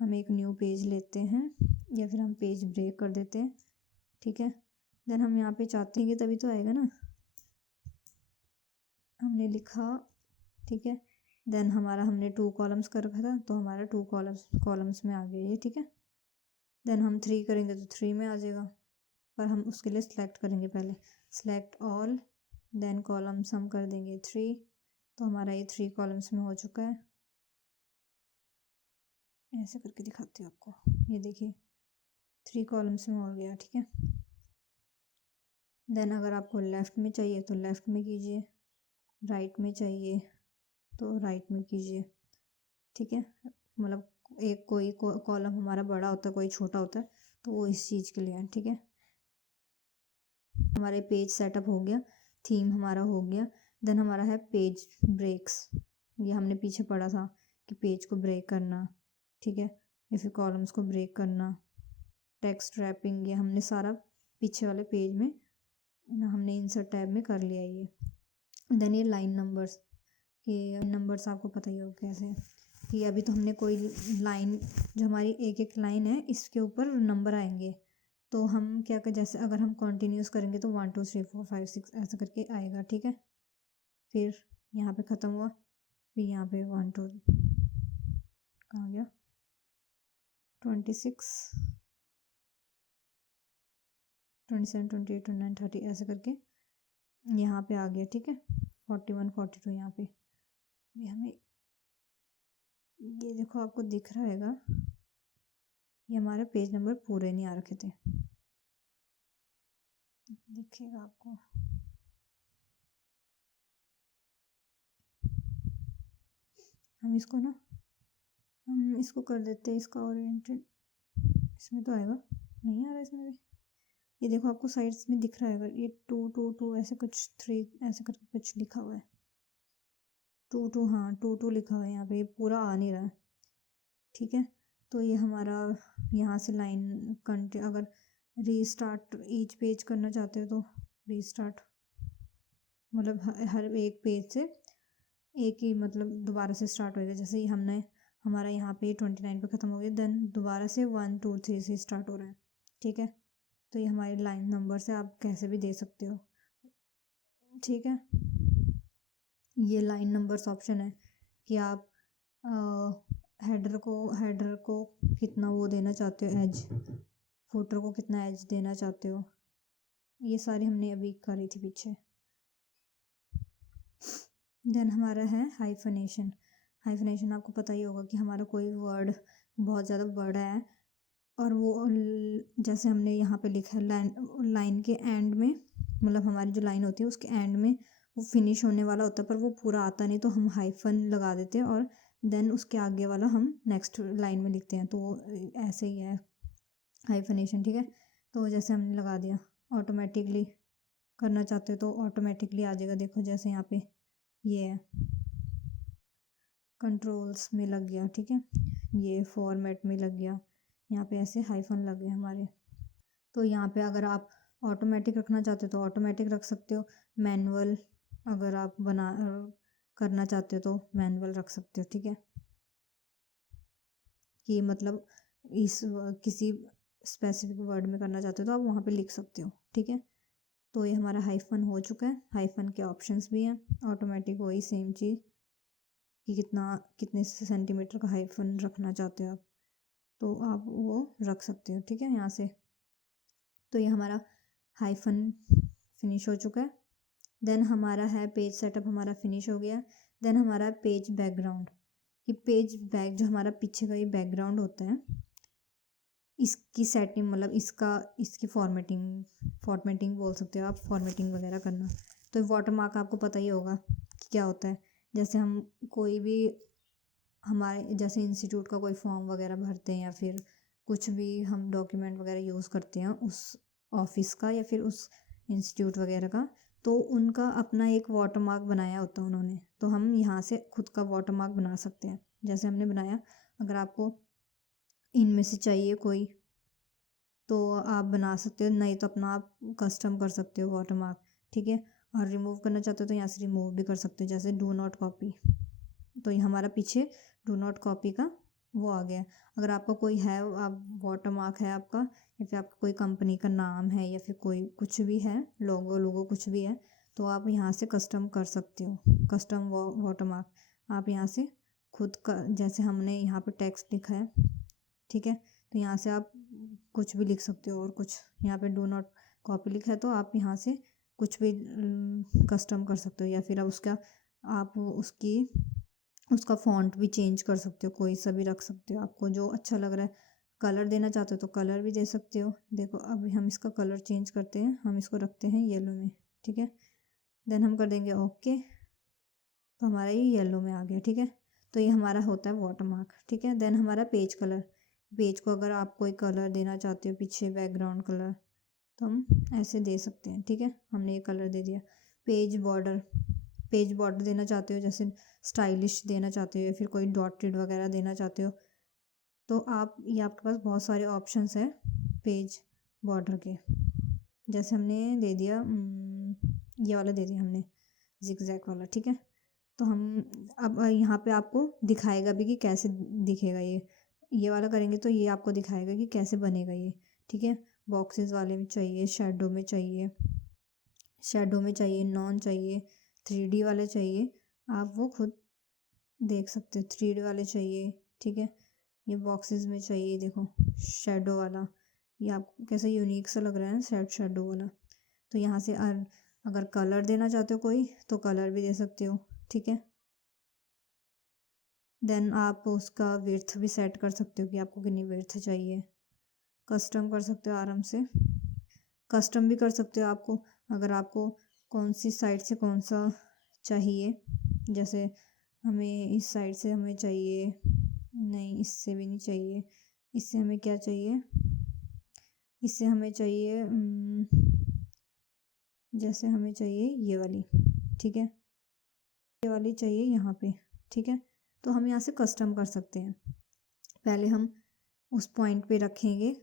हम एक न्यू पेज लेते हैं, या फिर हम पेज ब्रेक कर देते हैं, ठीक है। देन हम यहाँ पे चाहते हैं कि तभी तो आएगा ना, हमने लिखा, ठीक है। देन हमने 2 कॉलम्स कर रखा था, तो हमारा 2 कॉलम्स में आ गया ये, ठीक है। देन हम 3 करेंगे तो 3 में आ जाएगा, पर हम उसके लिए सिलेक्ट करेंगे पहले, सिलेक्ट ऑल, देन कॉलम्स हम कर देंगे 3, तो हमारा ये 3 कॉलम्स में हो चुका है। ऐसे करके दिखाती हूँ आपको, ये देखिए 3 कॉलम्स में हो गया, ठीक है। देन अगर आपको लेफ़्ट में चाहिए तो लेफ़्ट में कीजिए, राइट में चाहिए तो राइट में कीजिए, ठीक है। मतलब एक कोई कॉलम हमारा बड़ा होता है, कोई छोटा होता है, तो वो इस चीज़ के लिए है, ठीक है। हमारे पेज सेटअप हो गया, थीम हमारा हो गया। देन हमारा है पेज ब्रेक्स। ये हमने पीछे पढ़ा था कि पेज को ब्रेक करना, ठीक है, या फिर कॉलम्स को ब्रेक करना, टेक्स्ट रैपिंग, ये हमने सारा पीछे वाले पेज में हमने इंसर्ट टैब में कर लिया ये। देन ये लाइन नंबर्स, ये नंबर्स आपको पता ही होगा कैसे कि अभी तो हमने कोई लाइन, जो हमारी एक एक लाइन है इसके ऊपर नंबर आएंगे, तो हम क्या कर, जैसे अगर हम कंटिन्यूस करेंगे तो 1 2 3 4 5 6 ऐसा करके आएगा, ठीक है। फिर यहाँ पे ख़त्म हुआ, फिर यहाँ पे 1 2 कहाँ गया 26 27 28 29 30 ऐसे करके यहाँ पे आ गया, ठीक है। 41 42 यहाँ पे ये हमें, ये देखो आपको दिख रहा हैगा, ये हमारे पेज नंबर पूरे नहीं आ रखे थे, दिखेगा आपको। हम इसको कर देते हैं, इसका ओरिएंटेड, इसमें तो आएगा, नहीं आ रहा इसमें भी। ये देखो आपको साइड्स में दिख रहा है, ये 2 2 2 ऐसे कुछ 3 ऐसे करके कुछ लिखा हुआ है, 2 2, हाँ 2 2 लिखा हुआ है यहाँ पे, ये पूरा आ नहीं रहा है, ठीक है। तो ये हमारा यहाँ से लाइन अगर रीस्टार्ट ईच पेज करना चाहते हो तो रीस्टार्ट, मतलब हर एक पेज से एक ही मतलब दोबारा से स्टार्ट होएगा। जैसे ही हमने हमारा यहाँ पे 29 पे ख़त्म हो गया, देन दोबारा से 1 2 3 से स्टार्ट हो रहा है, ठीक है। तो ये हमारी लाइन नंबर से आप कैसे भी दे सकते हो, ठीक है। ये लाइन नंबर्स ऑप्शन है कि आप हेडर को कितना वो देना चाहते हो एज, फुटर को कितना एज देना चाहते हो, ये सारी हमने अभी करी थी पीछे। देन हमारा है हाइफनेशन। हाइफनेशन आपको पता ही होगा कि हमारा कोई वर्ड बहुत ज़्यादा बड़ा है और वो जैसे हमने यहाँ पे लिखा है लाइन के एंड में, मतलब हमारी जो लाइन होती है उसके एंड में वो फिनिश होने वाला होता है पर वो पूरा आता नहीं, तो हम हाइफन लगा देते हैं और देन उसके आगे वाला हम नेक्स्ट लाइन में लिखते हैं, तो ऐसे ही है हाइफनेशन, ठीक है। तो जैसे हमने लगा दिया, ऑटोमेटिकली करना चाहते हो तो ऑटोमेटिकली आ जाएगा, देखो जैसे यहाँ पे ये है, कंट्रोल्स में लग गया, ठीक है, ये फॉर्मेट में लग गया, यहाँ पे ऐसे हाइफन लग गए हमारे। तो यहाँ पे अगर आप ऑटोमेटिक रखना चाहते हो तो ऑटोमेटिक रख सकते हो, मैनुअल अगर आप करना चाहते हो तो मैनुअल रख सकते हो, ठीक है। कि मतलब किसी स्पेसिफिक वर्ड में करना चाहते हो तो आप वहाँ पे लिख सकते हो, ठीक है। तो ये हमारा हाइफन हो चुका है, हाइफन के ऑप्शंस भी हैं, ऑटोमेटिक वही सेम चीज़ कि कितने सेंटीमीटर का हाइफन रखना चाहते हो आप, तो आप वो रख सकते हो, ठीक है, यहाँ से। तो ये हमारा हाइफन फिनिश हो चुका है। देन हमारा है पेज सेटअप, हमारा फिनिश हो गया। देन हमारा पेज बैकग्राउंड, कि पेज बैक जो हमारा पीछे का ये बैकग्राउंड होता है, इसकी सेटिंग, मतलब इसकी फॉर्मेटिंग बोल सकते हो आप, फॉर्मेटिंग वगैरह करना। तो वाटर मार्क आपको पता ही होगा कि क्या होता है। जैसे हम कोई भी हमारे जैसे इंस्टीट्यूट का कोई फॉर्म वगैरह भरते हैं या फिर कुछ भी हम डॉक्यूमेंट वगैरह यूज़ करते हैं उस ऑफिस का या फिर उस इंस्टीट्यूट वगैरह का, तो उनका अपना एक वाटर मार्क बनाया होता है उन्होंने, तो हम यहाँ से खुद का वाटर मार्क बना सकते हैं, जैसे हमने बनाया। अगर आपको इनमें से चाहिए कोई तो आप बना सकते हो, नहीं तो अपना आप कस्टम कर सकते हो वाटर मार्क, ठीक है। और रिमूव करना चाहते हो तो यहाँ से रिमूव भी कर सकते हो, जैसे डू नॉट कॉपी, तो ये हमारा पीछे डू नॉट कॉपी का वो आ गया। अगर आपका कोई है, आप वाटर मार्क है आपका, या फिर आपका कोई कंपनी का नाम है या फिर कोई कुछ भी है, लोगो कुछ भी है, तो आप यहाँ से कस्टम कर सकते हो, कस्टम वाटर मार्क आप यहाँ से खुद का, जैसे हमने यहाँ पे टेक्स्ट लिखा है, ठीक है, तो यहाँ से आप कुछ भी लिख सकते हो, और कुछ यहाँ पे डू नॉट कॉपी लिखा है तो आप यहाँ से कुछ भी कस्टम कर सकते हो, या फिर आप उसका फ़ॉन्ट भी चेंज कर सकते हो, कोई सा भी रख सकते हो, आपको जो अच्छा लग रहा है। कलर देना चाहते हो तो कलर भी दे सकते हो। देखो अभी हम इसका कलर चेंज करते हैं, हम इसको रखते हैं येलो में, ठीक है। देन हम कर देंगे ओके, तो हमारा ये येलो में आ गया, ठीक है। तो ये हमारा होता है वाटर मार्क, ठीक है। देन हमारा पेज कलर, पेज को अगर आप कोई कलर देना चाहते हो पीछे बैकग्राउंड कलर, तो हम ऐसे दे सकते हैं। ठीक है, हमने ये कलर दे दिया। पेज बॉर्डर, पेज बॉर्डर देना चाहते हो, जैसे स्टाइलिश देना चाहते हो या फिर कोई डॉटेड वगैरह देना चाहते हो, तो आप ये आपके पास बहुत सारे ऑप्शंस है पेज बॉर्डर के। जैसे हमने दे दिया ये वाला दे दिया हमने, जिगजैग वाला। ठीक है, तो हम अब यहाँ पे आपको दिखाएगा भी कि कैसे दिखेगा ये वाला करेंगे तो ये आपको दिखाएगा कि कैसे बनेगा ये। ठीक है, बॉक्सेस वाले में चाहिए, शैडो में चाहिए, शैडो में चाहिए, नॉन चाहिए, 3D वाले चाहिए, आप वो खुद देख सकते हो। 3D वाले चाहिए, ठीक है, ये बॉक्सेस में चाहिए, देखो शैडो वाला, ये आपको कैसा यूनिक सा लग रहा है ना, शैडो वाला। तो यहाँ से अगर कलर देना चाहते हो कोई तो कलर भी दे सकते हो। ठीक है, देन आप उसका विड्थ भी सेट कर सकते हो कि आपको कितनी विड्थ चाहिए। कस्टम कर सकते हो आराम से, कस्टम भी कर सकते हो आपको, अगर आपको कौन सी साइड से कौन सा चाहिए। जैसे हमें इस साइड से हमें चाहिए, नहीं इससे भी नहीं चाहिए, इससे हमें क्या चाहिए, इससे हमें चाहिए जैसे हमें चाहिए ये वाली। ठीक है, ये वाली चाहिए यहाँ पे। ठीक है, तो हम यहाँ से कस्टम कर सकते हैं। पहले हम उस पॉइंट पे रखेंगे,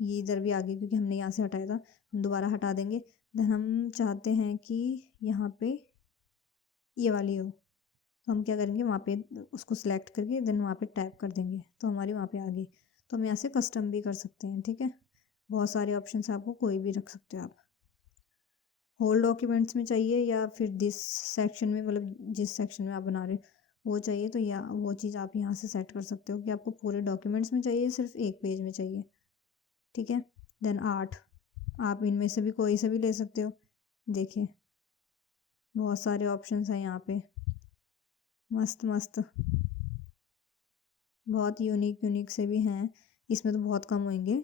ये इधर भी आगे क्योंकि हमने यहाँ से हटाया था, हम दोबारा हटा देंगे। देन हम चाहते हैं कि यहाँ पे ये वाली हो, तो हम क्या करेंगे, वहाँ पे उसको सिलेक्ट करके देन वहाँ पे टैप कर देंगे तो हमारी वहाँ पे आ गई। तो हम यहाँ से कस्टम भी कर सकते हैं। ठीक है, बहुत सारे ऑप्शन है, आपको कोई भी रख सकते हो आप। होल डॉक्यूमेंट्स में चाहिए या फिर दिस सेक्शन में, मतलब जिस सेक्शन में आप बना रहे हो वो चाहिए, तो या वो चीज़ आप यहाँ से सेट कर सकते हो कि आपको पूरे डॉक्यूमेंट्स में चाहिए, सिर्फ एक पेज में चाहिए। ठीक है, देन आर्ट, आप इनमें से भी कोई से भी ले सकते हो। देखिए बहुत सारे ऑप्शंस हैं यहाँ पे, मस्त मस्त, बहुत यूनिक से भी हैं। इसमें तो बहुत कम होंगे,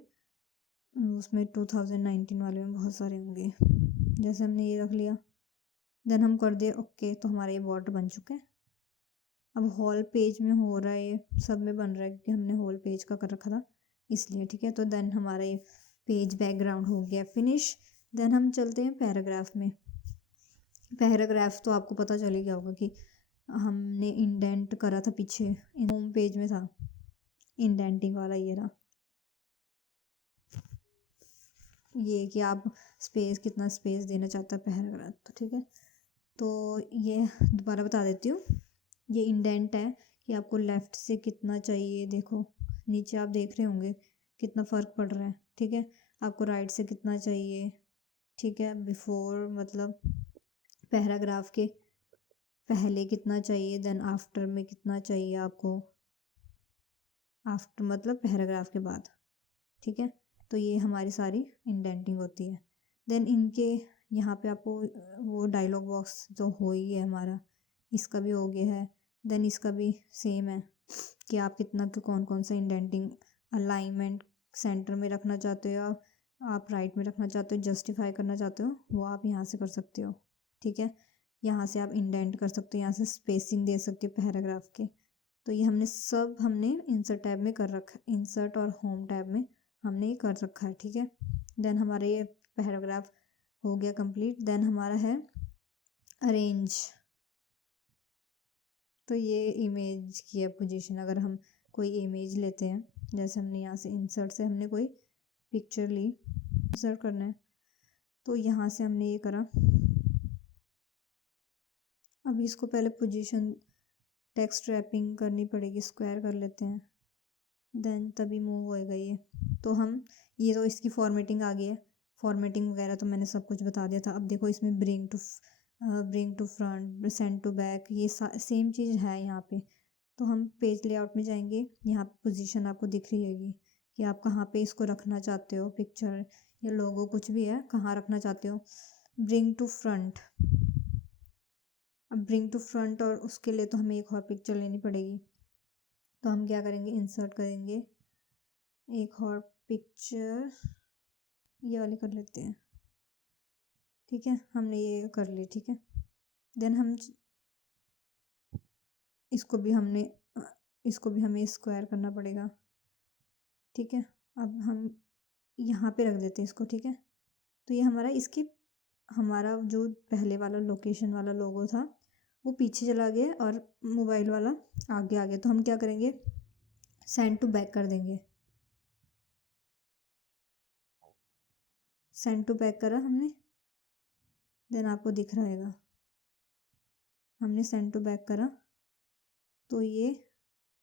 उसमें 2019 वाले में बहुत सारे होंगे। जैसे हमने ये रख लिया, देन हम कर दिए ओके, तो हमारा ये बॉर्डर बन चुका है। अब हॉल पेज में हो रहा है, ये सब में बन रहा है क्योंकि हमने हॉल पेज का कर रखा था इसलिए। ठीक है, तो देन हमारा ये पेज बैकग्राउंड हो गया फिनिश। देन हम चलते हैं पैराग्राफ में। पैराग्राफ तो आपको पता चल ही गया होगा कि हमने इंडेंट करा था पीछे, होम पेज में था इंडेंटिंग वाला, ये रहा ये कि आप स्पेस कितना स्पेस देना चाहता है पैराग्राफ। तो ठीक है, तो ये दोबारा बता देती हूँ, ये इंडेंट है कि आपको लेफ़्ट से कितना चाहिए, देखो नीचे आप देख रहे होंगे कितना फ़र्क पड़ रहा है। ठीक है, आपको राइट से कितना चाहिए। ठीक है, बिफोर मतलब पैराग्राफ के पहले कितना चाहिए, देन आफ्टर में कितना चाहिए आपको, आफ्टर मतलब पैराग्राफ के बाद। ठीक है, तो ये हमारी सारी इंडेंटिंग होती है। देन इनके यहाँ पे आपको वो डायलॉग बॉक्स जो हो ही है हमारा, इसका भी हो गया है। देन इसका भी सेम है कि आप कितना कौन कौन सा इंडेंटिंग अलाइनमेंट सेंटर में रखना चाहते हो या आप राइट में रखना चाहते हो, जस्टिफाई करना चाहते हो, वो आप यहाँ से कर सकते हो। ठीक है, यहाँ से आप इंडेंट कर सकते हो, यहाँ से स्पेसिंग दे सकते हो पैराग्राफ के। तो ये हमने इंसर्ट टैब में कर रखा है, इंसर्ट और होम टैब में हमने ये कर रखा है। ठीक है, देन हमारा ये पैराग्राफ हो गया कंप्लीट। देन हमारा है अरेंज, तो ये इमेज की है पोजीशन। अगर हम कोई इमेज लेते हैं, जैसे हमने यहाँ से इंसर्ट से हमने कोई पिक्चर ली, इंसर्ट करना है तो यहाँ से हमने ये करा। अब इसको पहले पोजीशन टेक्स्ट रैपिंग करनी पड़ेगी, स्क्वायर कर लेते हैं, देन तभी मूव होएगा ये। तो हम ये तो इसकी फॉर्मेटिंग आ गई है, फॉर्मेटिंग वगैरह तो मैंने सब कुछ बता दिया था। अब देखो इसमें bring to front, send to back, ये सेम चीज़ है यहाँ पे। तो हम पेज लेआउट में जाएंगे, यहाँ पे पोजीशन आपको दिख रही होगी कि आप कहाँ पे इसको रखना चाहते हो, पिक्चर या लोगो कुछ भी है, कहाँ रखना चाहते हो। ब्रिंग टू फ्रंट, अब ब्रिंग टू फ्रंट और उसके लिए तो हमें एक और पिक्चर लेनी पड़ेगी। तो हम क्या करेंगे, इंसर्ट करेंगे एक और पिक्चर, ये वाली कर लेते हैं। ठीक है, हमने ये कर ली। ठीक है, देन हम इसको भी हमें स्क्वायर करना पड़ेगा। ठीक है। अब हम यहाँ पे रख देते हैं इसको, ठीक है। तो ये हमारा हमारा जो पहले वाला लोकेशन वाला लोगो था वो पीछे चला गया और मोबाइल वाला आगे आ गया। तो हम क्या करेंगे, सेंड टू बैक कर देंगे। सेंड टू बैक करा हमने, देन आपको दिख रहेगा हमने सेंड टू बैक करा तो ये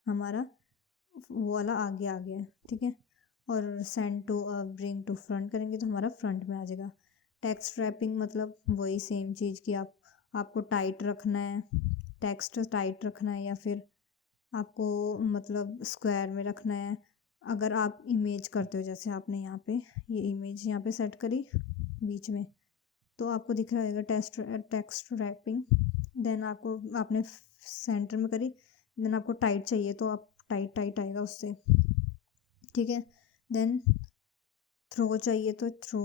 हमारा वो वाला आगे आ गया, ठीक है। और send to bring to front करेंगे तो हमारा फ्रंट में आ जाएगा। टेक्स्ट रैपिंग मतलब वही सेम चीज़ कि आपको टाइट रखना है, टेक्स्ट टाइट रखना है, या फिर आपको मतलब स्क्वायर में रखना है। अगर आप इमेज करते हो, जैसे आपने यहाँ पे ये इमेज यहाँ पे सेट करी बीच में, तो आपको दिख रहा है टेक्स्ट रैपिंग। देन आपने सेंटर में करी, देन आपको टाइट चाहिए तो आप टाइट आएगा उससे, ठीक है। देन थ्रो चाहिए तो थ्रो,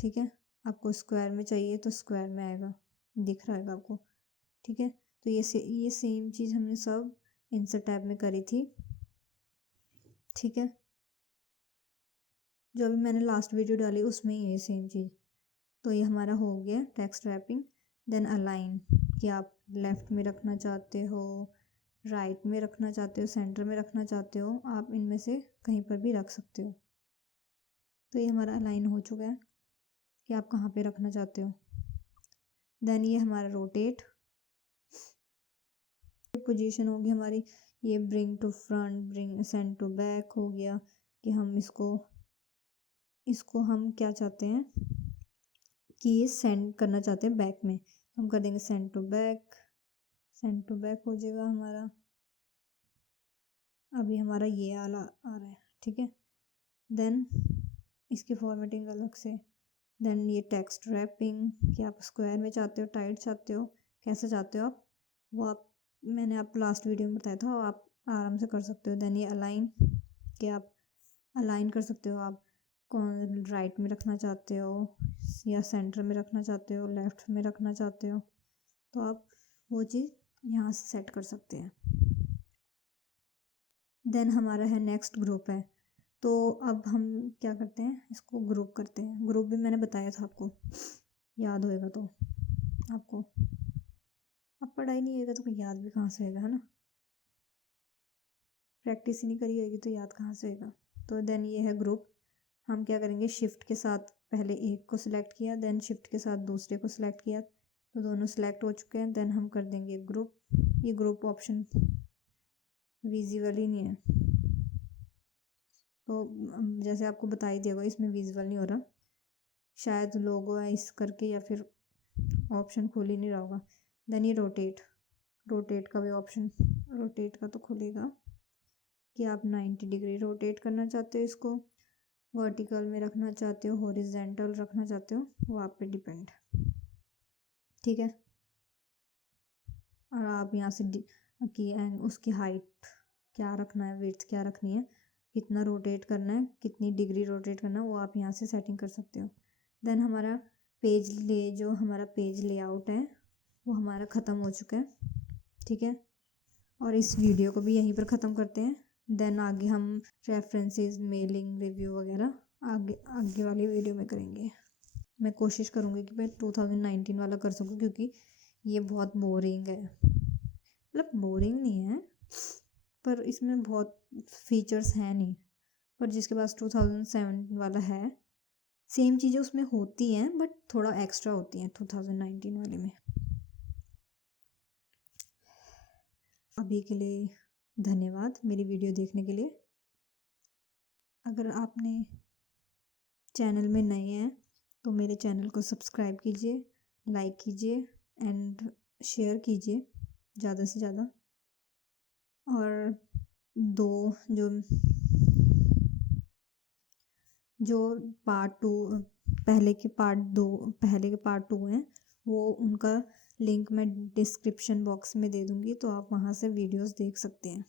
ठीक है। आपको स्क्वायर में चाहिए तो स्क्वायर में आएगा, दिख रहा है आपको, ठीक है। तो ये सेम चीज़ हमने सब इंसर्ट टैब में करी थी, ठीक है। जो अभी मैंने लास्ट वीडियो डाली उसमें ये सेम चीज़। तो ये हमारा हो गया टेक्स्ट रैपिंग। देन अलाइन, कि आप लेफ़्ट में रखना चाहते हो, राइट में रखना चाहते हो, सेंटर में रखना चाहते हो, आप इनमें से कहीं पर भी रख सकते हो। तो ये हमारा अलाइन हो चुका है कि आप कहाँ पे रखना चाहते हो। देन ये हमारा रोटेट पोजीशन होगी हमारी। ये bring to front, bring send to back हो गया कि हम इसको हम क्या चाहते हैं कि ये सेंड करना चाहते हैं बैक में, हम कर देंगे send to back. Send to back हो जाएगा हमारा। अभी हमारा ये आ रहा है, ठीक है। देन इसकी फॉर्मेटिंग अलग से। देन ये टेक्स्ट रैपिंग, कि आप स्क्वायर में चाहते हो, टाइट चाहते हो, कैसे चाहते हो आप, वो मैंने आपको लास्ट वीडियो में बताया था, आप आराम से कर सकते हो। देन ये अलाइन, कि आप अलाइन कर सकते हो, आप कौन राइट में रखना चाहते हो या सेंटर में रखना चाहते हो, लेफ़्ट में रखना चाहते हो, तो आप वो चीज़ यहाँ से सेट कर सकते हैं। देन हमारा है नेक्स्ट ग्रुप है। तो अब हम क्या करते हैं, इसको ग्रुप करते हैं। ग्रुप भी मैंने बताया था आपको, याद होएगा तो आपको। अब पढ़ाई नहीं होएगा तो कोई याद भी कहाँ से होएगा, है ना। प्रैक्टिस ही नहीं करी होएगी तो याद कहाँ से होएगा। तो देन ये है ग्रुप। हम क्या करेंगे, शिफ्ट के साथ पहले एक को सिलेक्ट किया, देन शिफ्ट के साथ दूसरे को सिलेक्ट किया, तो दोनों सिलेक्ट हो चुके हैं। देन हम कर देंगे ग्रुप। ये ग्रुप ऑप्शन विजिबल ही नहीं है, तो जैसे आपको बता ही दिया होगा, इसमें विजिबल नहीं हो रहा, शायद लोगो है इस करके, या फिर ऑप्शन खुल ही नहीं रहा होगा। देन ये रोटेट का भी ऑप्शन, रोटेट का तो खुलेगा कि आप 90 डिग्री रोटेट करना चाहते हो, इसको वर्टिकल में रखना चाहते हो, हॉरिजॉन्टल रखना चाहते हो, वो आप पे डिपेंड, ठीक है। और आप यहाँ से उसकी हाइट क्या रखना है, विड्थ क्या रखनी है, कितना रोटेट करना है, कितनी डिग्री रोटेट करना है, वो आप यहाँ से सेटिंग कर सकते हो। देन हमारा जो हमारा पेज लेआउट है वो हमारा ख़त्म हो चुका है, ठीक है। और इस वीडियो को भी यहीं पर ख़त्म करते हैं। देन आगे हम रेफरेंसेस, मेलिंग, रिव्यू वगैरह आगे वाली वीडियो में करेंगे। मैं कोशिश करूँगी कि मैं 2019 वाला कर सकूँ, क्योंकि ये बहुत बोरिंग है। मतलब बोरिंग नहीं है, पर इसमें बहुत फीचर्स हैं नहीं, पर जिसके पास 2007 वाला है, सेम चीज़ें उसमें होती हैं बट थोड़ा एक्स्ट्रा होती हैं 2019 वाले में। अभी के लिए धन्यवाद मेरी वीडियो देखने के लिए। अगर आपने चैनल में नए हैं तो मेरे चैनल को सब्सक्राइब कीजिए, लाइक कीजिए एंड शेयर कीजिए ज़्यादा से ज़्यादा। और जो पार्ट 2 पहले के पार्ट 2 हैं, वो उनका लिंक मैं डिस्क्रिप्शन बॉक्स में दे दूँगी, तो आप वहाँ से वीडियोस देख सकते हैं।